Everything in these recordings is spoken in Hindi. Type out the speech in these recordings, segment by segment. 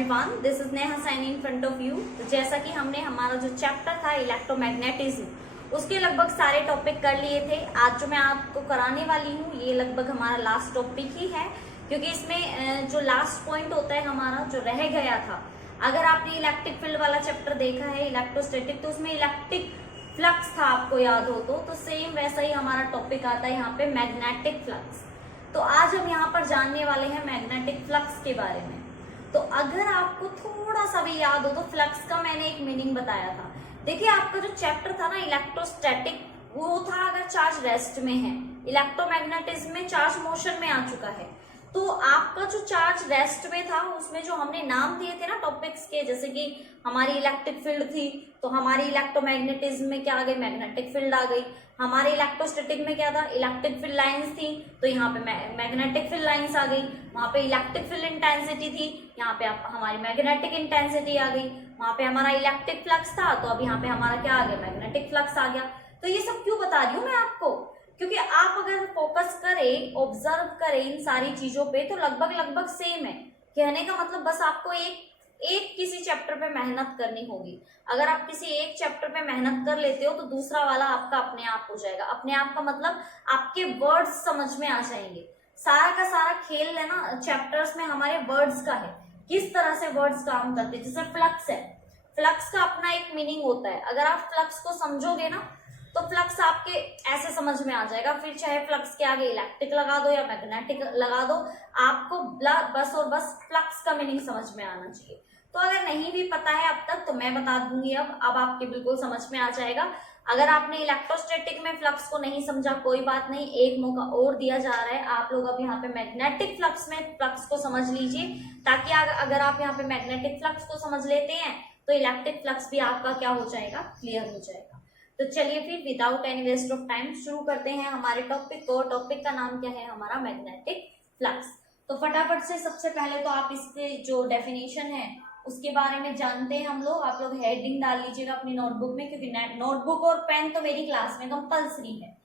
Everyone, this is Neha Saini in front of you. तो जैसा कि हमने हमारा जो चैप्टर था इलेक्ट्रोमैग्नेटिज्म, उसके लगभग सारे टॉपिक कर लिए थे। आज जो मैं आपको कराने वाली हूँ ये लगभग हमारा लास्ट टॉपिक ही है, क्योंकि इसमें जो लास्ट पॉइंट होता है हमारा जो रह गया था, अगर आपने इलेक्ट्रिक फील्ड वाला चैप्टर देखा है इलेक्ट्रोस्टैटिक, तो उसमें इलेक्ट्रिक फ्लक्स था, आपको याद हो तो सेम वैसा ही हमारा टॉपिक आता है यहाँ पे मैग्नेटिक फ्लक्स। तो आज हम यहाँ पर जानने वाले हैं मैग्नेटिक फ्लक्स के बारे में। तो अगर आपको थोड़ा सा भी याद हो तो फ्लक्स का मैंने एक मीनिंग बताया था। देखिए, आपका जो चैप्टर था ना इलेक्ट्रोस्टैटिक, वो था अगर चार्ज रेस्ट में है, इलेक्ट्रोमैग्नेटिज्म में चार्ज मोशन में आ चुका है। तो आपका जो चार्ज रेस्ट में था उसमें जो हमने नाम दिए थे ना टॉपिक्स के, जैसे कि हमारी इलेक्ट्रिक फील्ड थी तो हमारी इलेक्ट्रोमैग्नेटिज्म में क्या आ गई, मैग्नेटिक फील्ड आ गई। हमारे इलेक्ट्रोस्टैटिक में क्या था, इलेक्ट्रिक फील्ड लाइंस थी, तो यहाँ पे मैग्नेटिक फील्ड लाइंस आ गई। वहां पे इलेक्ट्रिक फील्ड इंटेंसिटी थी, यहाँ पे हमारी मैग्नेटिक इंटेंसिटी आ गई। वहां पे हमारा इलेक्ट्रिक फ्लक्स था, तो अब यहाँ पे हमारा क्या आ गया, मैग्नेटिक फ्लक्स आ गया। तो ये सब क्यों बता रही हूँ मैं आपको, क्योंकि आप अगर फोकस करें, ऑब्जर्व करें इन सारी चीजों पे, तो लगभग सेम है। कहने का मतलब बस आपको एक किसी चैप्टर पे मेहनत करनी होगी। अगर आप किसी एक चैप्टर पे मेहनत कर लेते हो तो दूसरा वाला आपका अपने आप हो जाएगा। अपने आप का मतलब आपके वर्ड्स समझ में आ जाएंगे। सारा का सारा खेल है ना चैप्टर्स में हमारे वर्ड्स का है, किस तरह से वर्ड्स काम करते हैं। जैसे फ्लक्स है, फ्लक्स का अपना एक मीनिंग होता है। अगर आप फ्लक्स को समझोगे ना तो फ्लक्स आपके ऐसे समझ में आ जाएगा। फिर चाहे फ्लक्स के आगे इलेक्ट्रिक लगा दो या मैग्नेटिक लगा दो, आपको बस और बस फ्लक्स का मीनिंग समझ में आना चाहिए। तो अगर नहीं भी पता है अब तक तो मैं बता दूंगी, अब आपके बिल्कुल समझ में आ जाएगा। अगर आपने इलेक्ट्रोस्टैटिक में फ्लक्स को नहीं समझा, कोई बात नहीं, एक मौका और दिया जा रहा है। आप लोग अब यहाँ पे मैग्नेटिक फ्लक्स में फ्लक्स को समझ लीजिए, ताकि अगर आप यहाँ पे मैग्नेटिक फ्लक्स को समझ लेते हैं तो इलेक्ट्रिक फ्लक्स भी आपका क्या हो जाएगा, क्लियर हो जाएगा। तो चलिए फिर without any waste of time शुरू करते हैं हमारे टॉपिक को। टॉपिक का नाम क्या है हमारा, मैग्नेटिक फ्लक्स। तो फटाफट से सबसे पहले तो आप इसके जो डेफिनेशन है उसके बारे में जानते हैं हम लोग। आप लोग हेडिंग डाल लीजिएगा अपनी नोटबुक में, क्योंकि नोटबुक और पेन तो मेरी क्लास में कंपल्सरी है।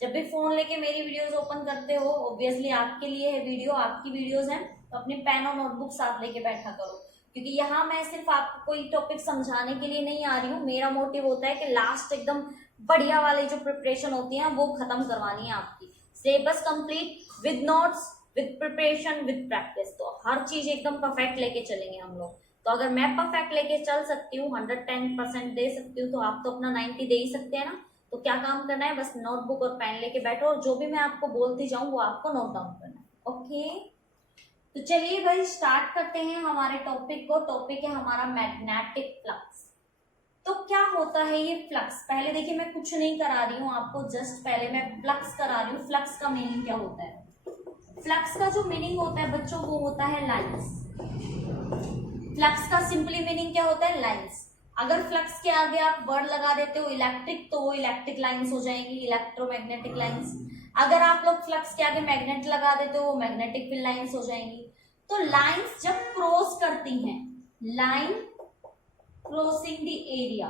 जब भी फोन लेके मेरी वीडियोस ओपन करते हो, ऑब्वियसली आपके लिए है वीडियो, आपकी वीडियोस हैं, तो अपने पेन और नोटबुक साथ लेके बैठा करो, क्योंकि यहाँ मैं सिर्फ आपको कोई टॉपिक समझाने के लिए नहीं आ रही हूँ। मेरा मोटिव होता है कि लास्ट एकदम बढ़िया वाली जो प्रिपरेशन होती है वो खत्म करवानी है आपकी। Syllabus complete with notes, with preparation, with practice. तो हर चीज एकदम परफेक्ट लेके चलेंगे हम लोग। तो अगर मैं परफेक्ट लेके चल सकती हूँ, 110% दे सकती हूँ, तो आप तो अपना 90 दे ही सकते हैं ना। तो क्या काम करना है, बस नोटबुक और पेन लेके बैठो और जो भी मैं आपको बोलती जाऊँ वो आपको नोट डाउन करना है। ओके, तो चलिए भाई स्टार्ट करते हैं हमारे टॉपिक को। टॉपिक है हमारा मैग्नेटिक फ्लक्स। तो क्या होता है ये फ्लक्स, पहले देखिए मैं कुछ नहीं करा रही हूँ आपको, जस्ट पहले मैं फ्लक्स करा रही हूँ। फ्लक्स का मीनिंग क्या होता है, फ्लक्स का जो मीनिंग होता है बच्चों वो होता है लाइंस। फ्लक्स का सिंपली मीनिंग क्या होता है, लाइंस। अगर फ्लक्स के आगे आप वर्ड लगा देते हो इलेक्ट्रिक, तो वो इलेक्ट्रिक लाइंस हो जाएंगी, इलेक्ट्रोमैग्नेटिक लाइंस। अगर आप लोग फ्लक्स के आगे मैग्नेट लगा देते हो वो मैग्नेटिक फील्ड लाइंस हो जाएंगी। तो लाइंस जब क्रॉस करती हैं, लाइन क्रॉसिंग द एरिया,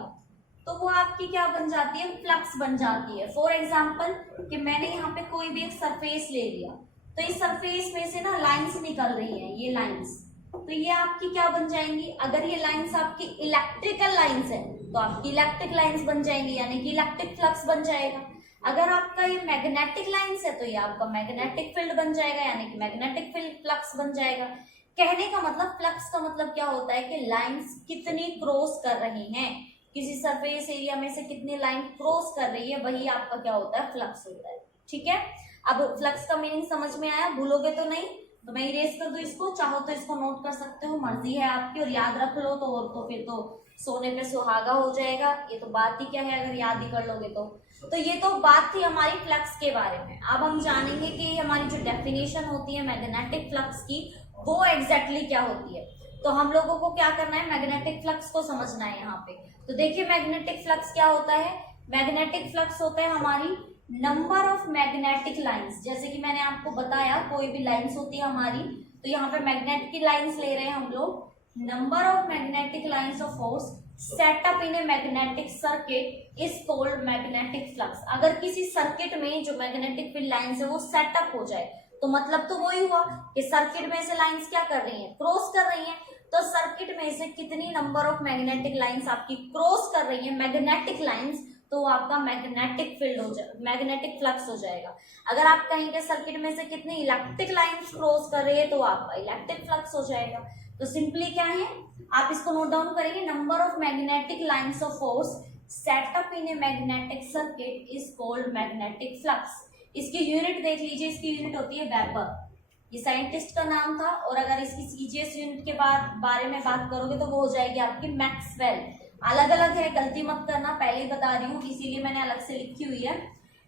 तो वो आपकी क्या बन जाती है, फ्लक्स बन जाती है। फॉर एग्जाम्पल कि मैंने यहाँ पे कोई भी एक सरफेस ले लिया, तो इस सरफेस में से ना लाइंस निकल रही है, ये लाइंस, तो ये आपकी क्या बन जाएंगी। अगर ये लाइंस आपकी इलेक्ट्रिकल लाइंस है तो आपकी इलेक्ट्रिक लाइंस बन जाएंगी, यानी कि इलेक्ट्रिक फ्लक्स बन जाएगा। अगर आपका ये मैग्नेटिक लाइंस है तो ये आपका मैग्नेटिक फील्ड बन जाएगा, यानी कि मैग्नेटिक फील्ड फ्लक्स बन जाएगा। कहने का मतलब फ्लक्स का मतलब क्या होता है कि लाइंस कितनी क्रॉस कर रही हैं, किसी सरफेस एरिया में से कितनी लाइन क्रॉस कर रही है, वही आपका क्या होता है, फ्लक्स होता है। ठीक है, अब फ्लक्स का मीनिंग समझ में आया, भूलोगे तो नहीं, तो मैं इरेज कर दूं इसको, चाहो तो इसको नोट कर सकते हो, मर्जी है आपकी, और याद रख लो तो, और तो फिर तो सोने पे सुहागा हो जाएगा। ये तो बात ही क्या है अगर याद ही कर लोगे तो ये तो बात थी हमारी फ्लक्स के बारे में। अब हम जानेंगे कि हमारी जो डेफिनेशन होती है मैग्नेटिक फ्लक्स की, वो एग्जैक्टली क्या होती है। तो हम लोगों को क्या करना है, मैग्नेटिक फ्लक्स को समझना है यहाँ पे। तो देखिए मैग्नेटिक फ्लक्स क्या होता है, मैग्नेटिक फ्लक्स होता है हमारी नंबर ऑफ मैग्नेटिक लाइंस। जैसे कि मैंने आपको बताया कोई भी लाइंस होती है हमारी, तो यहाँ पे मैग्नेट की लाइंस ले रहे हैं हम लोग। Number of magnetic lines of force setup in a magnetic circuit is called magnetic flux. अगर किसी सर्किट में जो मैग्नेटिक फील्ड लाइंस है वो सेटअप हो जाए, तो मतलब तो वही हुआ कि सर्किट में से लाइंस क्या कर रही हैं, क्रॉस कर रही हैं। तो सर्किट में से कितनी नंबर ऑफ मैग्नेटिक लाइंस आपकी क्रॉस कर रही है मैग्नेटिक लाइंस, तो आपका मैग्नेटिक फील्ड हो जाए, मैग्नेटिक फ्लक्स हो जाएगा। अगर आप कहेंगे सर्किट में से कितनी इलेक्ट्रिक लाइंस क्रॉस कर रही है तो आपका इलेक्ट्रिक फ्लक्स हो जाएगा। तो सिंपली क्या है, आप इसको नोट डाउन करेंगे, number of magnetic lines of force set up in a magnetic circuit is called magnetic flux. इसकी यूनिट देख लीजिए, इसकी यूनिट होती है वेबर, ये साइंटिस्ट का नाम था। और अगर इसकी सीजीएस यूनिट के बारे में बात करोगे तो वो हो जाएगी आपकी मैक्सवेल। अलग अलग है, गलती मत करना, पहले ही बता रही हूँ, इसीलिए मैंने अलग से लिखी हुई है।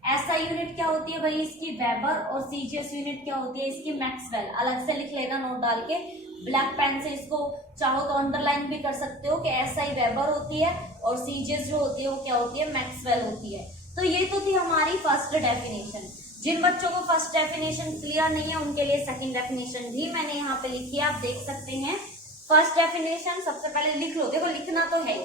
एसआई यूनिट क्या होती है भाई इसकी, वेबर, और सीजीएस यूनिट क्या होती है इसकी, मैक्सवेल। अलग से लिख लेना नोट डाल के, ब्लैक पेन से इसको चाहो तो अंडरलाइन भी कर सकते हो कि एसआई वेबर होती है और सीजीएस जो होती है वो क्या होती है, मैक्सवेल होती है। तो ये तो थी हमारी फर्स्ट डेफिनेशन। जिन बच्चों को फर्स्ट डेफिनेशन क्लियर नहीं है उनके लिए सेकंड डेफिनेशन भी मैंने यहाँ पे लिखी है, आप देख सकते हैं। फर्स्ट डेफिनेशन सबसे पहले लिख लो, देखो लिखना तो है,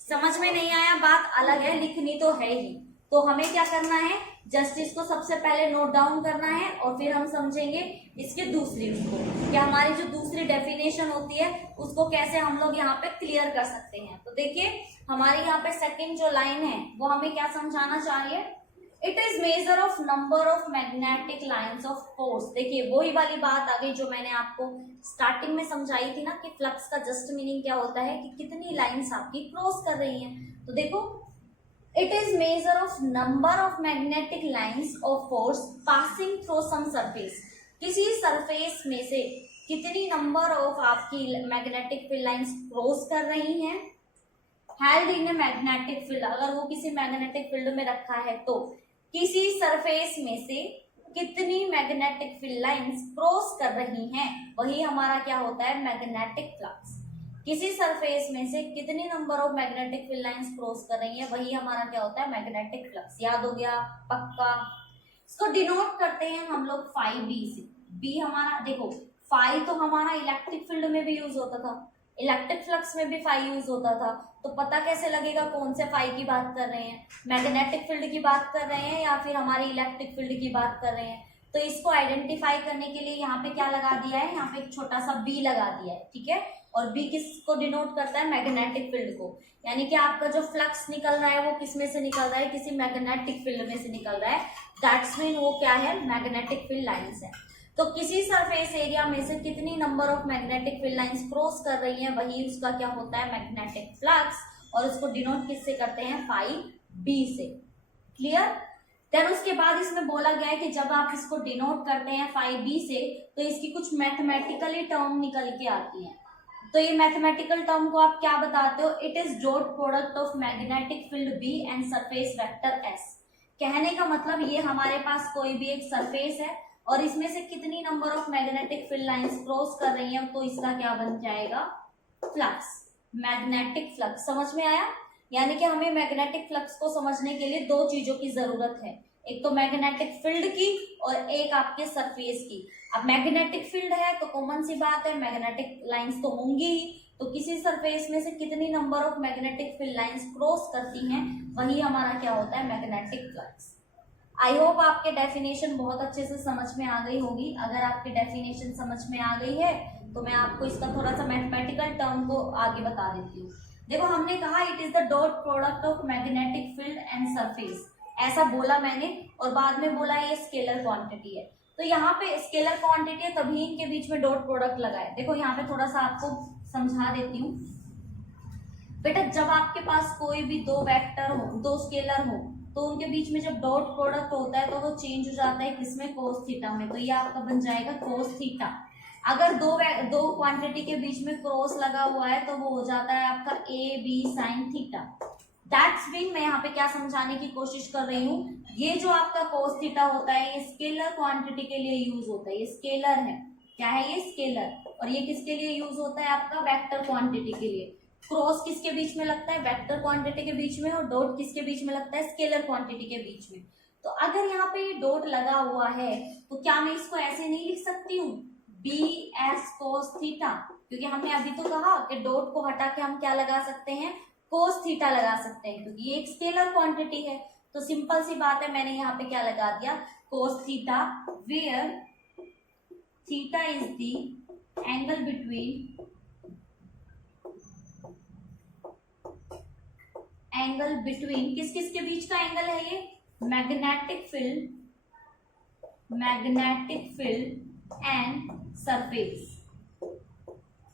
समझ में नहीं आया बात अलग है, लिखनी तो है ही। तो हमें क्या करना है, जस्ट इसको सबसे पहले नोट डाउन करना है और फिर हम समझेंगे इसके दूसरी उसको, कि हमारी जो दूसरी डेफिनेशन होती है उसको कैसे हम लोग यहाँ पे क्लियर कर सकते हैं। तो देखिए हमारी यहाँ पे सेकंड जो लाइन है वो हमें क्या समझाना चाह रही है, it is measure of number of magnetic lines of force. देखिए वही वाली बात आ गई जो मैंने आपको स्टार्टिंग में समझाई थी ना, कि फ्लक्स का जस्ट मीनिंग क्या होता है कि कितनी लाइंस आपकी क्रॉस कर रही हैं। तो देखो it is measure of number of magnetic lines of force passing through some surface. किसी सरफेस में से कितनी नंबर ऑफ आपकी मैग्नेटिक फील्ड लाइंस क्रॉस कर रही हैं, held in a magnetic field, अगर वो किसी मैग्नेटिक फील्ड में रखा है तो किसी सरफेस में से कितनी मैग्नेटिक फील्ड लाइंस क्रॉस कर रही हैं, वही हमारा क्या होता है, मैग्नेटिक फ्लक्स। किसी सरफेस में से कितनी number of magnetic field lines cross कर रही है, वही हमारा क्या होता है, मैग्नेटिक फ्लक्स। याद हो गया पक्का। इसको डिनोट करते हैं हम लोग फाई बी से। बी हमारा देखो, फाई तो हमारा इलेक्ट्रिक फील्ड में भी यूज होता था, इलेक्ट्रिक फ्लक्स में भी फाई यूज होता था। तो पता कैसे लगेगा कौन से फाई की बात कर रहे हैं, मैग्नेटिक फील्ड की बात कर रहे हैं या फिर हमारी इलेक्ट्रिक फील्ड की बात कर रहे हैं। तो इसको आइडेंटिफाई करने के लिए यहाँ पे क्या लगा दिया है, यहाँ पे एक छोटा सा बी लगा दिया है, ठीक है। और बी किसको डिनोट करता है, मैग्नेटिक फील्ड को। यानी कि आपका जो फ्लक्स निकल रहा है वो किस में से निकल रहा है, किसी मैग्नेटिक फील्ड में से निकल रहा है। दैट्स मीन वो क्या है, मैग्नेटिक फील्ड लाइंस है। तो किसी सरफेस एरिया में से कितनी number of magnetic field lines cross कर रही हैं, वही उसका क्या होता है, मैग्नेटिक फ्लक्स। और उसको डिनोट किससे करते हैं, फाई बी से। क्लियर। देन उसके बाद इसमें बोला गया है कि जब आप इसको डिनोट करते हैं फाई बी से तो इसकी कुछ मैथमेटिकली टर्म निकल के आती है। तो ये मैथमेटिकल टर्म को आप क्या बताते हो, it is dot product of magnetic field B and surface vector S. कहने का मतलब ये हमारे पास कोई भी एक सरफेस है और इसमें से कितनी number of magnetic field lines cross कर रही हैं, तो इसका क्या बन जाएगा, फ्लक्स, मैग्नेटिक फ्लक्स। समझ में आया। यानी कि हमें मैग्नेटिक फ्लक्स को समझने के लिए दो चीजों की जरूरत है, एक तो मैग्नेटिक फील्ड की और एक आपके सरफेस की। अब मैग्नेटिक फील्ड है तो कॉमन सी बात है मैग्नेटिक लाइंस तो होंगी ही। तो किसी सरफेस में से कितनी number of magnetic field lines cross करती हैं, वही हमारा क्या होता है, मैग्नेटिक फ्लक्स। आई होप आपके डेफिनेशन बहुत अच्छे से समझ में आ गई होगी। अगर आपकी डेफिनेशन समझ में आ गई है तो मैं आपको इसका थोड़ा सा मैथमेटिकल टर्म को आगे बता देती हूँ। देखो हमने कहा it is the dot product of magnetic field and surface, ऐसा बोला मैंने, और बाद में बोला ये स्केलर क्वांटिटी है। तो यहाँ पे स्केलर क्वांटिटी है तभी इनके बीच में डॉट प्रोडक्ट लगाए। देखो यहाँ पे थोड़ा सा आपको समझा देती हूँ बेटा, जब आपके पास कोई भी दो वेक्टर हो, दो स्केलर हो, तो उनके बीच में जब डॉट प्रोडक्ट होता है तो वो चेंज हो जाता है किसमें, कोस थीटा में। तो ये आपका बन जाएगा कोस थीटा। अगर दो क्वांटिटी के बीच में क्रॉस लगा हुआ है तो वो हो जाता है आपका A B sine theta. That's mean मैं यहाँ पे क्या समझाने की कोशिश कर रही हूँ, ये जो आपका कोस थीटा होता है ये स्केलर क्वांटिटी के लिए यूज होता है। ये स्केलर है, क्या है ये, स्केलर। और ये किसके लिए यूज होता है, आपका वेक्टर क्वांटिटी के लिए। क्रॉस किसके बीच में लगता है, वेक्टर क्वांटिटी के बीच में, और डॉट किसके बीच में लगता है, स्केलर क्वांटिटी के बीच में। तो अगर यहाँ पे डॉट लगा हुआ है तो क्या मैं इसको ऐसे नहीं लिख सकती हूँ, बी एस कोस थीटा, क्योंकि हमने अभी तो कहा कि डॉट को हटा के हम क्या लगा सकते हैं, कोस थीटा लगा सकते हैं, क्योंकि ये एक स्केलर क्वांटिटी है। तो सिंपल सी बात है, मैंने यहाँ पे क्या लगा दिया, cos theta, where theta is the angle between angle between, किस किस के बीच का एंगल है ये, magnetic field and surface.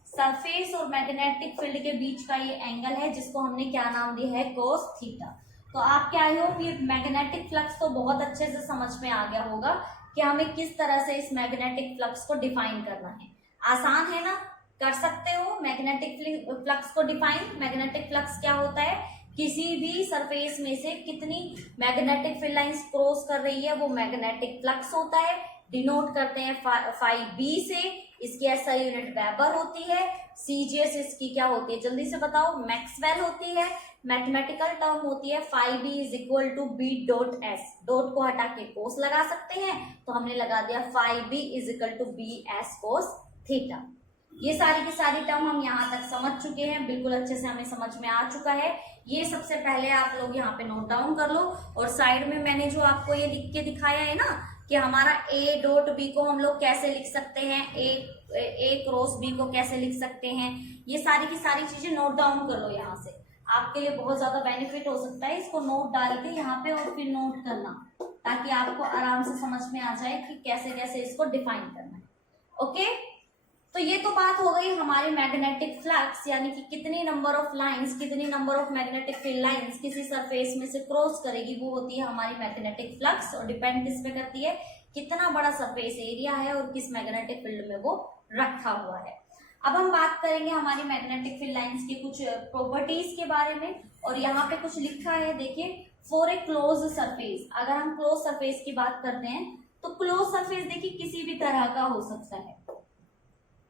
Surface और मैग्नेटिक फील्ड के बीच का ये एंगल है जिसको हमने क्या नाम दिया है, कोस थीटा। तो आपके आई होप ये मैग्नेटिक फ्लक्स तो बहुत अच्छे से समझ में आ गया होगा कि हमें किस तरह से इस मैग्नेटिक फ्लक्स को डिफाइन करना है। आसान है ना, कर सकते हो मैग्नेटिक फ्लक्स को डिफाइन। मैग्नेटिक फ्लक्स क्या होता है, किसी भी सरफेस में से कितनी मैग्नेटिक फील्ड लाइंस क्रॉस कर रही है वो मैग्नेटिक फ्लक्स होता है। डिनोट करते हैं फाई बी से, इसकी एसआई यूनिट वेबर होती है। सीजीएस इसकी क्या होती है, जल्दी से बताओ, मैक्सवेल होती है। मैथमेटिकल टर्म होती है phi B is equal to B dot S. Dot को हटा के कोस लगा सकते हैं, तो हमने लगा दिया phi B is equal to B S cos theta. ये सारी की सारी टर्म हम यहाँ तक समझ चुके हैं, बिल्कुल अच्छे से हमें समझ में आ चुका है। ये सबसे पहले आप लोग यहाँ पे नोट डाउन कर लो। और साइड में मैंने जो आपको ये लिख के दिखाया है ना कि हमारा ए डॉट बी को हम लोग कैसे लिख सकते हैं, ए क्रॉस बी को कैसे लिख सकते हैं, ये सारी की सारी चीजें नोट डाउन कर लो यहाँ से। आपके लिए बहुत ज्यादा बेनिफिट हो सकता है इसको नोट डाल के यहाँ पे और फिर नोट करना, ताकि आपको आराम से समझ में आ जाए कि कैसे कैसे इसको डिफाइन करना है। ओके, तो ये तो बात हो गई हमारी मैग्नेटिक फ्लक्स, यानी कि कितनी नंबर ऑफ लाइंस, कितनी number of magnetic field lines किसी सरफेस में से क्रॉस करेगी, वो होती है हमारी मैग्नेटिक फ्लक्स। और डिपेंड किस पे करती है, कितना बड़ा सरफेस एरिया है और किस मैग्नेटिक फील्ड में वो रखा हुआ है। अब हम बात करेंगे हमारी मैग्नेटिक फील्ड लाइंस की कुछ प्रॉपर्टीज के बारे में। और यहाँ पे कुछ लिखा है, देखिए, फॉर ए क्लोज सरफेस। अगर हम क्लोज सरफेस की बात करते हैं तो क्लोज सरफेस देखिए किसी भी तरह का हो सकता है।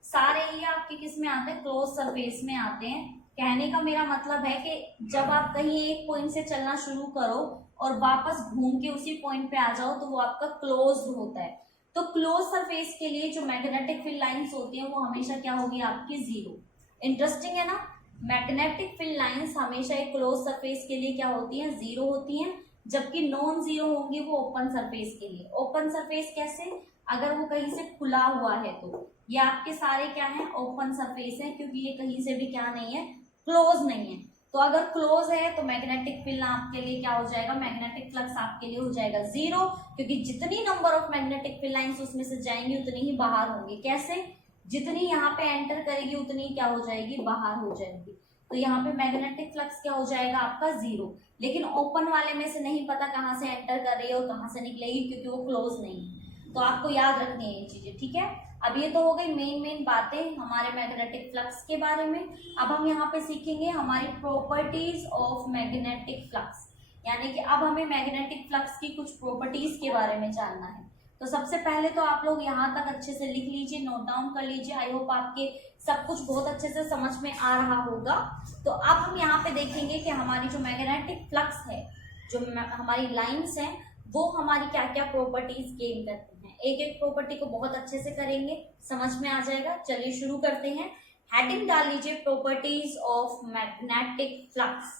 सारे ये आपके किस में आते हैं, क्लोज सरफेस में आते हैं। कहने का मेरा मतलब है कि जब आप कहीं एक पॉइंट से चलना शुरू करो और वापस घूम के उसी पॉइंट पे आ जाओ तो वो आपका क्लोज होता है। तो क्लोज सरफेस के लिए जो मैग्नेटिक फील्ड लाइंस होती हैं वो हमेशा क्या होगी, आपकी जीरो। इंटरेस्टिंग है ना, मैग्नेटिक फील्ड लाइंस हमेशा एक क्लोज सरफेस के लिए क्या होती हैं, जीरो होती हैं, जबकि नॉन जीरो होंगी वो ओपन सरफेस के लिए। ओपन सरफेस कैसे, अगर वो कहीं से खुला हुआ है तो ये आपके सारे क्या है, ओपन सरफेस है, क्योंकि ये कहीं से भी क्या नहीं है, क्लोज नहीं है। तो अगर क्लोज है तो मैग्नेटिक फील्ड आपके लिए क्या हो जाएगा, मैग्नेटिक फ्लक्स आपके लिए हो जाएगा जीरो, क्योंकि जितनी number of magnetic field lines उसमें से जाएंगी उतनी ही बाहर होंगी। कैसे, जितनी यहाँ पे एंटर करेगी उतनी क्या हो जाएगी, बाहर हो जाएगी। तो यहाँ पे मैग्नेटिक फ्लक्स क्या हो जाएगा, आपका जीरो। लेकिन ओपन वाले में से नहीं पता कहाँ से एंटर कर रही है और कहाँ से निकलेगी, क्योंकि वो क्लोज नहीं है। तो आपको याद रखनी है ये चीजें, ठीक है। अब ये तो हो गई मेन बातें हमारे मैग्नेटिक फ्लक्स के बारे में। अब हम यहाँ पे सीखेंगे हमारी प्रॉपर्टीज ऑफ मैग्नेटिक फ्लक्स, यानी कि अब हमें मैग्नेटिक फ्लक्स की कुछ प्रॉपर्टीज के बारे में जानना है। तो सबसे पहले तो आप लोग यहाँ तक अच्छे से लिख लीजिए, नोट डाउन कर लीजिए। आई होप आपके सब कुछ बहुत अच्छे से समझ में आ रहा होगा। तो अब हम यहाँ पे देखेंगे कि हमारी जो मैग्नेटिक फ्लक्स है, जो हमारी लाइन्स हैं, वो हमारी क्या क्या प्रॉपर्टीज गेन करती हैं। एक एक प्रॉपर्टी को बहुत अच्छे से करेंगे, समझ में आ जाएगा। चलिए शुरू करते हैं। हेडिंग डाल लीजिए, प्रॉपर्टीज ऑफ मैग्नेटिक फ्लक्स।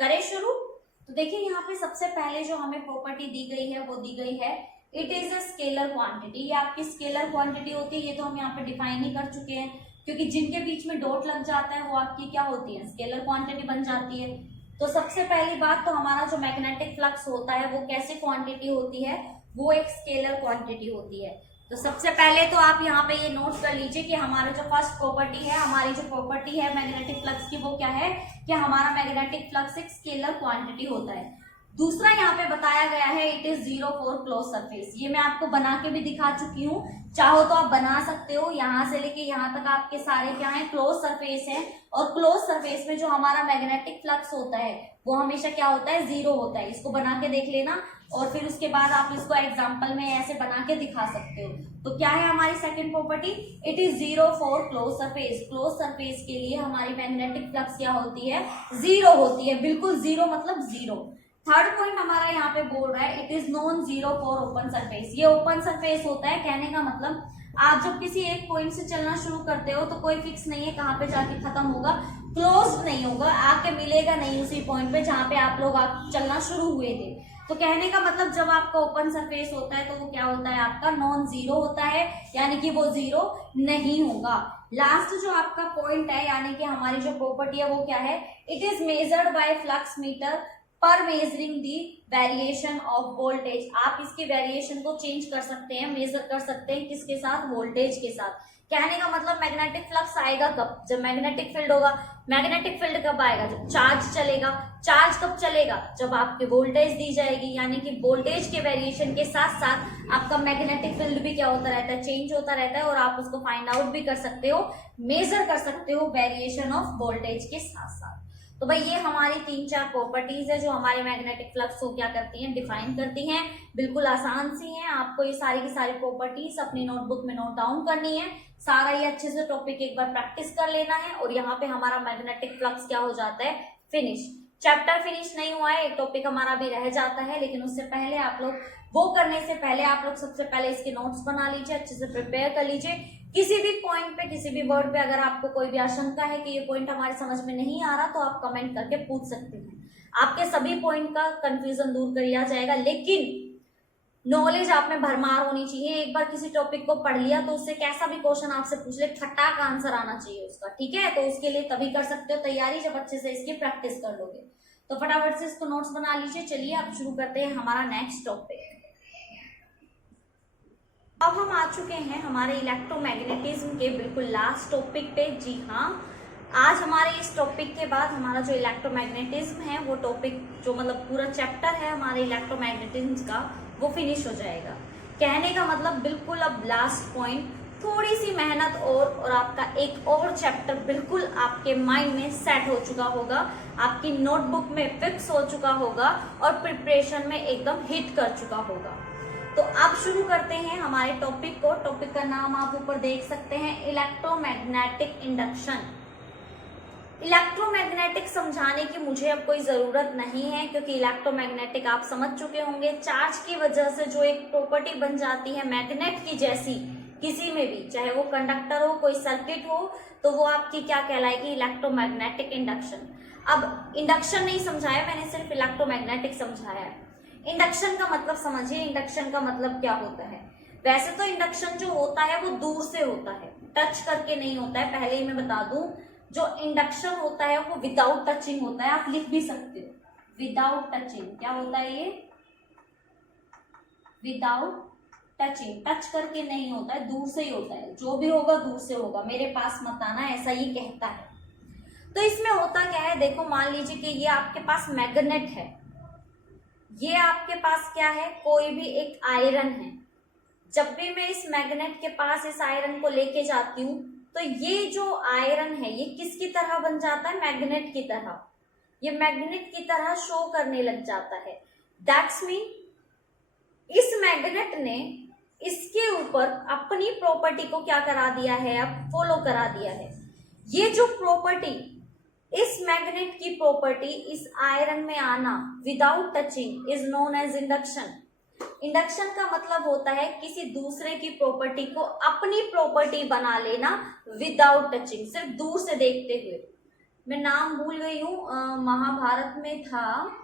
करें शुरू। तो देखिए यहाँ पे सबसे पहले जो हमें प्रॉपर्टी दी गई है वो दी गई है, it is a scalar quantity. ये आपकी स्केलर क्वांटिटी होती है। ये तो हम यहाँ पे डिफाइन ही कर चुके हैं, क्योंकि जिनके बीच में डॉट लग जाता है वो आपकी क्या होती है, स्केलर क्वांटिटी बन जाती है। तो सबसे पहली बात तो हमारा जो मैग्नेटिक फ्लक्स होता है वो कैसे क्वांटिटी होती है, वो एक स्केलर क्वांटिटी होती है। तो सबसे पहले तो आप यहाँ पे ये नोट कर लीजिए कि हमारा जो फर्स्ट प्रॉपर्टी है, हमारी जो प्रॉपर्टी है मैग्नेटिक फ्लक्स की, वो क्या है कि हमारा मैग्नेटिक फ्लक्स एक स्केलर क्वांटिटी होता है। दूसरा यहाँ पे बताया गया है, it is zero for close surface. ये मैं आपको बना के भी दिखा चुकी हूँ, चाहो तो आप बना सकते हो। यहाँ से लेके यहाँ तक आपके सारे क्या है, क्लोज सरफेस है। और क्लोज सरफेस में जो हमारा मैग्नेटिक फ्लक्स होता है वो हमेशा क्या होता है, जीरो होता है। इसको बना के देख लेना और फिर उसके बाद आप इसको एग्जाम्पल में ऐसे बना के दिखा सकते हो। तो क्या है हमारी second property, it is zero for close surface. Close surface के लिए हमारी मैग्नेटिक फ्लक्स क्या होती है, जीरो होती है, बिल्कुल जीरो मतलब जीरो। थर्ड पॉइंट हमारा यहाँ पे बोल रहा है, it is non zero for open surface. ये ओपन सरफेस होता है, कहने का मतलब आप जब किसी एक पॉइंट से चलना शुरू करते हो तो कोई फिक्स नहीं है कहाँ पे जाके खत्म होगा, क्लोज नहीं होगा, आके मिलेगा नहीं उसी पॉइंट पे जहाँ पे आप लोग चलना शुरू हुए थे। तो कहने का मतलब जब आपका ओपन सरफेस होता है तो वो क्या होता है, आपका नॉन जीरो होता है, यानी कि वो जीरो नहीं होगा। लास्ट जो आपका पॉइंट है यानी कि हमारी जो प्रॉपर्टी है वो क्या है, it is measured by flux meter पर measuring the variation of voltage. आप इसके वेरिएशन को चेंज कर सकते हैं, मेजर कर सकते हैं किसके साथ, वोल्टेज के साथ। कहने का मतलब मैग्नेटिक फ्लक्स आएगा कब, जब मैग्नेटिक फील्ड होगा। मैग्नेटिक फील्ड कब आएगा, जब चार्ज चलेगा। चार्ज कब चलेगा, जब आपके वोल्टेज दी जाएगी, यानी कि वोल्टेज के वेरिएशन के साथ साथ आपका मैग्नेटिक फील्ड भी क्या होता रहता है, चेंज होता रहता है। और आप उसको फाइंड आउट भी कर सकते हो, मेजर कर सकते हो वेरिएशन ऑफ वोल्टेज के साथ साथ। तो भाई ये हमारी 3-4 प्रॉपर्टीज है जो हमारे मैग्नेटिक फ्लक्स को क्या करती हैं, डिफाइन करती हैं। बिल्कुल आसान सी हैं, आपको ये सारी की सारी प्रॉपर्टीज अपनी नोटबुक में नोट डाउन करनी है। सारा ये अच्छे से टॉपिक एक बार प्रैक्टिस कर लेना है और यहाँ पे हमारा मैग्नेटिक फ्लक्स क्या हो जाता है, फिनिश। चैप्टर फिनिश नहीं हुआ है, एक टॉपिक हमारा भी रह जाता है, लेकिन उससे पहले आप लोग वो करने से पहले आप लोग सबसे पहले इसके नोट्स बना लीजिए, अच्छे से प्रिपेयर कर लीजिए। किसी भी पॉइंट पे, किसी भी वर्ड पे अगर आपको कोई भी आशंका है कि ये पॉइंट हमारे समझ में नहीं आ रहा, तो आप कमेंट करके पूछ सकते हैं। आपके सभी पॉइंट का कंफ्यूजन दूर कर लिया जाएगा, लेकिन नॉलेज आप में भरमार होनी चाहिए। एक बार किसी टॉपिक को पढ़ लिया तो उससे कैसा भी क्वेश्चन आपसे पूछ ले, फटाक आंसर आना चाहिए उसका, ठीक है। तो उसके लिए तभी कर सकते हो तैयारी जब अच्छे से इसकी प्रैक्टिस कर लोगे। तो फटाफट से इसको नोट्स बना लीजिए। चलिए अब शुरू करते हैं हमारा नेक्स्ट टॉपिक। अब हम आ चुके हैं हमारे इलेक्ट्रोमैग्नेटिज्म के बिल्कुल लास्ट टॉपिक पे। जी हाँ, आज हमारे इस टॉपिक के बाद हमारा जो इलेक्ट्रोमैग्नेटिज्म है वो टॉपिक, जो मतलब पूरा चैप्टर है हमारे इलेक्ट्रोमैग्नेटिज्म का, वो फिनिश हो जाएगा। कहने का मतलब बिल्कुल अब लास्ट पॉइंट, थोड़ी सी मेहनत और आपका एक और चैप्टर बिल्कुल आपके माइंड में सेट हो चुका होगा, आपकी नोटबुक में फिक्स हो चुका होगा और प्रिपरेशन में एकदम हिट कर चुका होगा। तो अब शुरू करते हैं हमारे टॉपिक को। टॉपिक का नाम आप ऊपर देख सकते हैं, इलेक्ट्रोमैग्नेटिक इंडक्शन। इलेक्ट्रोमैग्नेटिक समझाने की मुझे अब कोई जरूरत नहीं है, क्योंकि इलेक्ट्रोमैग्नेटिक आप समझ चुके होंगे। चार्ज की वजह से जो एक प्रॉपर्टी बन जाती है मैग्नेट की जैसी, किसी में भी, चाहे वो कंडक्टर हो, कोई सर्किट हो, तो वो आपकी क्या कहलाएगी, इलेक्ट्रोमैग्नेटिक इंडक्शन। अब इंडक्शन नहीं समझाया मैंने, सिर्फ इलेक्ट्रोमैग्नेटिक समझाया है। इंडक्शन का मतलब समझिए, इंडक्शन का मतलब क्या होता है। वैसे तो इंडक्शन जो होता है वो दूर से होता है, टच करके नहीं होता है। पहले ही मैं बता दूं, जो इंडक्शन होता है वो विदाउट टचिंग होता है। आप लिख भी सकते हो, विदाउट टचिंग। क्या होता है ये, विदाउट टचिंग, टच करके नहीं होता है, दूर से ही होता है। जो भी होगा दूर से होगा, मेरे पास मत आना, ऐसा ही कहता है। तो इसमें होता क्या है, देखो मान लीजिए कि ये आपके पास मैग्नेट है, ये आपके पास क्या है, कोई भी एक आयरन है। जब भी मैं इस मैग्नेट के पास इस आयरन को लेके जाती हूँ, तो ये जो आयरन है ये किसकी तरह बन जाता है, मैग्नेट की तरह। ये मैग्नेट की तरह शो करने लग जाता है। दैट्स मीन इस मैग्नेट ने इसके ऊपर अपनी प्रॉपर्टी को क्या करा दिया है, अब फॉलो करा दिया है। ये जो प्रॉपर्टी, इस मैग्नेट की प्रॉपर्टी इस आयरन में आना without touching is known as induction. Induction का मतलब होता है किसी दूसरे की प्रॉपर्टी को अपनी प्रॉपर्टी बना लेना विदाउट टचिंग, सिर्फ दूर से देखते हुए। मैं नाम भूल गई हूँ, महाभारत में था,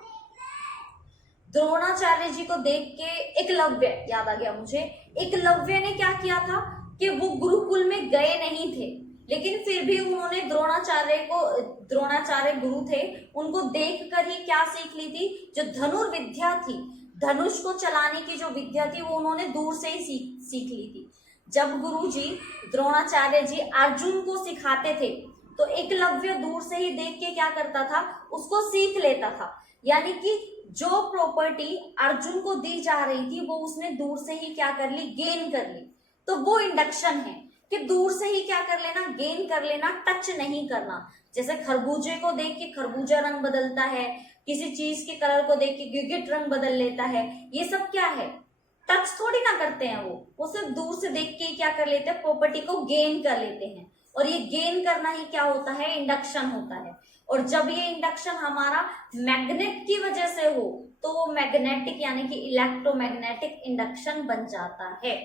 द्रोणाचार्य जी को देख के एकलव्य याद आ गया मुझे। एकलव्य ने क्या किया था कि वो गुरुकुल में गए नहीं थे, लेकिन फिर भी उन्होंने द्रोणाचार्य गुरु थे, उनको देखकर ही क्या सीख ली थी, जो धनुर्विद्या थी, धनुष को चलाने की जो विद्या थी, वो उन्होंने दूर से ही सीख ली थी। जब गुरु जी द्रोणाचार्य जी अर्जुन को सिखाते थे, तो एकलव्य दूर से ही देख के क्या करता था, उसको सीख लेता था। यानी कि जो प्रॉपर्टी अर्जुन को दी जा रही थी वो उसने दूर से ही क्या कर ली, गेन कर ली। तो वो इंडक्शन है कि दूर से ही क्या कर लेना, गेन कर लेना, टच नहीं करना। जैसे खरबूजे को देख के खरबूजा रंग बदलता है, किसी चीज के कलर को देख के गिरगिट रंग बदल लेता है, ये सब क्या है, टच थोड़ी ना करते हैं, वो सिर्फ दूर से देख के क्या कर लेते हैं, प्रॉपर्टी को गेन कर लेते हैं। और ये गेन करना ही क्या होता है, इंडक्शन होता है। और जब ये इंडक्शन हमारा मैग्नेट की वजह से हो, तो वो मैग्नेटिक यानी कि इलेक्ट्रोमैग्नेटिक इंडक्शन बन जाता है।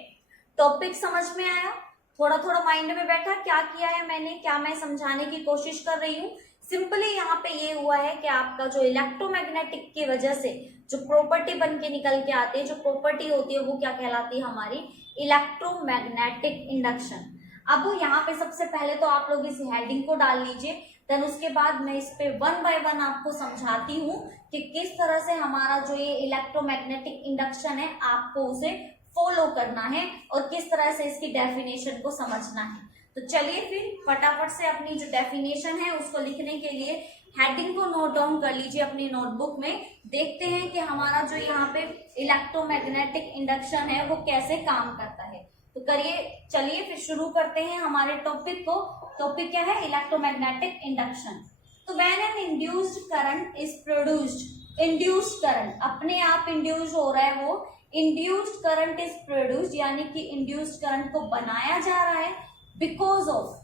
टॉपिक समझ में आया, थोड़ा थोड़ा माइंड में बैठा, क्या किया है मैंने, क्या मैं समझाने की कोशिश कर रही हूँ। सिंपली यहाँ पे ये हुआ है कि आपका जो इलेक्ट्रोमैग्नेटिक की वजह से जो प्रॉपर्टी बन के निकल के आती है, जो प्रॉपर्टी होती है वो क्या कहलाती है, हमारी इलेक्ट्रोमैग्नेटिक इंडक्शन। अब यहाँ पे सबसे पहले तो आप लोग इस हेडिंग को डाल लीजिए, देन उसके बाद मैं इस पे वन बाय वन आपको समझाती हूँ कि किस तरह से हमारा जो ये इलेक्ट्रोमैग्नेटिक इंडक्शन है आपको उसे फॉलो करना है और किस तरह से इसकी डेफिनेशन को समझना है। तो चलिए फिर फटाफट से अपनी जो डेफिनेशन है उसको लिखने के लिए हेडिंग को नोट डाउन कर लीजिए अपनी नोटबुक में। देखते हैं कि हमारा जो यहाँ पे इलेक्ट्रोमैग्नेटिक इंडक्शन है वो कैसे काम करता है। तो करिए, चलिए फिर शुरू करते हैं हमारे टॉपिक को। टॉपिक क्या है? Electromagnetic induction. तो when an induced current is produced, induced current अपने आप इंड्यूस हो रहा है, वो इंड्यूस्ड करंट इज प्रोड्यूस्ड यानी कि इंड्यूस्ड करंट को बनाया जा रहा है because of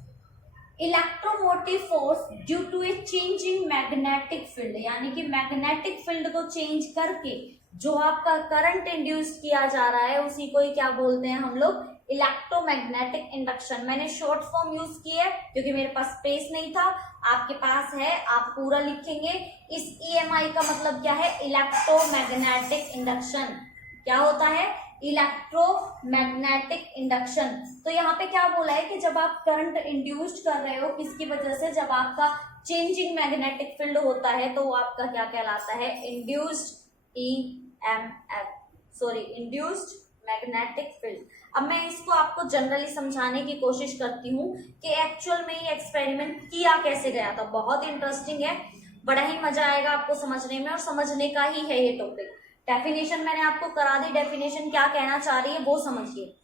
electromotive force due to a changing magnetic field, यानी कि मैग्नेटिक फील्ड को चेंज करके जो आपका करंट इंड्यूस किया जा रहा है उसी को ही क्या बोलते हैं हम लोग? Electromagnetic induction. मैंने शॉर्ट फॉर्म यूज की है क्योंकि मेरे पास स्पेस नहीं था, आपके पास है, आप पूरा लिखेंगे। इस EMI का मतलब क्या है? Electromagnetic induction. क्या होता है? Electromagnetic induction. तो यहाँ पे क्या बोला है कि जब आप करंट इंड्यूस्ड कर रहे हो किसकी वजह से? जब आपका चेंजिंग मैग्नेटिक फील्ड होता है तो वो आपका क्या कहलाता है? Induced EMF, sorry induced magnetic field. अब मैं इसको आपको जनरली समझाने की कोशिश करती हूँ कि एक्चुअल में ये एक्सपेरिमेंट किया कैसे गया था। बहुत इंटरेस्टिंग है, बड़ा ही मजा आएगा आपको समझने में और समझने का ही है ये टॉपिक। डेफिनेशन मैंने आपको करा दी, डेफिनेशन क्या कहना चाह रही है वो समझिए।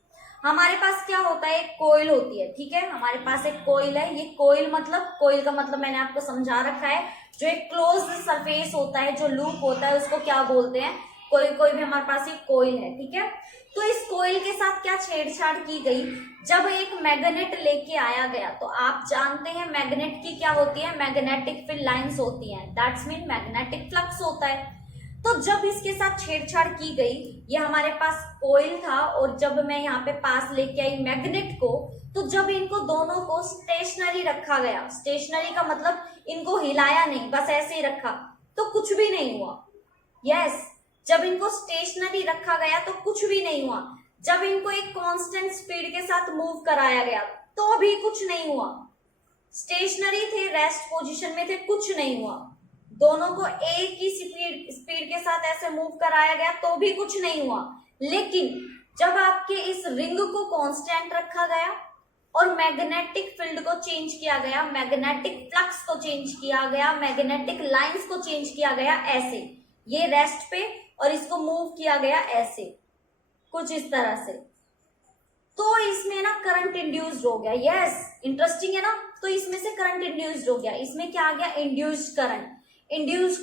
हमारे पास क्या होता है? एक कोइल होती है, ठीक है, हमारे पास एक कोइल है। ये कोइल मतलब, कोइल का मतलब मैंने आपको समझा रखा है, जो एक क्लोज्ड सरफेस होता है, जो लूप होता है, उसको क्या बोलते हैं? कोई भी हमारे पास एक कोइल है, ठीक है। तो इस कोइल के साथ क्या छेड़छाड़ की गई? जब एक मैग्नेट लेके आया गया, तो आप जानते हैं मैग्नेट की क्या होती है? मैग्नेटिक फील्ड लाइंस होती हैं, दैट्स मीन मैग्नेटिक फ्लक्स होता है। तो जब इसके साथ छेड़छाड़ की गई, ये हमारे पास कोइल था और जब मैं यहाँ पे पास लेके आई मैग्नेट को, तो जब इनको दोनों को स्टेशनरी रखा गया, स्टेशनरी का मतलब इनको हिलाया नहीं, बस ऐसे ही रखा, तो कुछ भी नहीं हुआ। यस, जब इनको स्टेशनरी रखा गया तो कुछ भी नहीं हुआ। जब इनको एक कांस्टेंट स्पीड के साथ मूव कराया गया तो भी कुछ नहीं हुआ। स्टेशनरी थे, रेस्ट पोजीशन में थे, कुछ नहीं हुआ। दोनों को एक ही स्पीड के साथ ऐसे मूव कराया गया तो भी कुछ नहीं हुआ। लेकिन जब आपके इस रिंग को कांस्टेंट रखा गया और मैग्नेटिक फील्ड को चेंज किया गया, मैग्नेटिक फ्लक्स को चेंज किया गया, मैग्नेटिक लाइंस को चेंज किया गया, ऐसे ये रेस्ट पे और इसको मूव किया गया ऐसे, कुछ इस तरह से, तो इसमें ना करंट इंड्यूस्ड हो गया। यस, इंटरेस्टिंग है ना। तो इसमें से करंट इंड्यूस्ड हो गया, इसमें क्या आ गया? Induced current. इंड्यूस्ड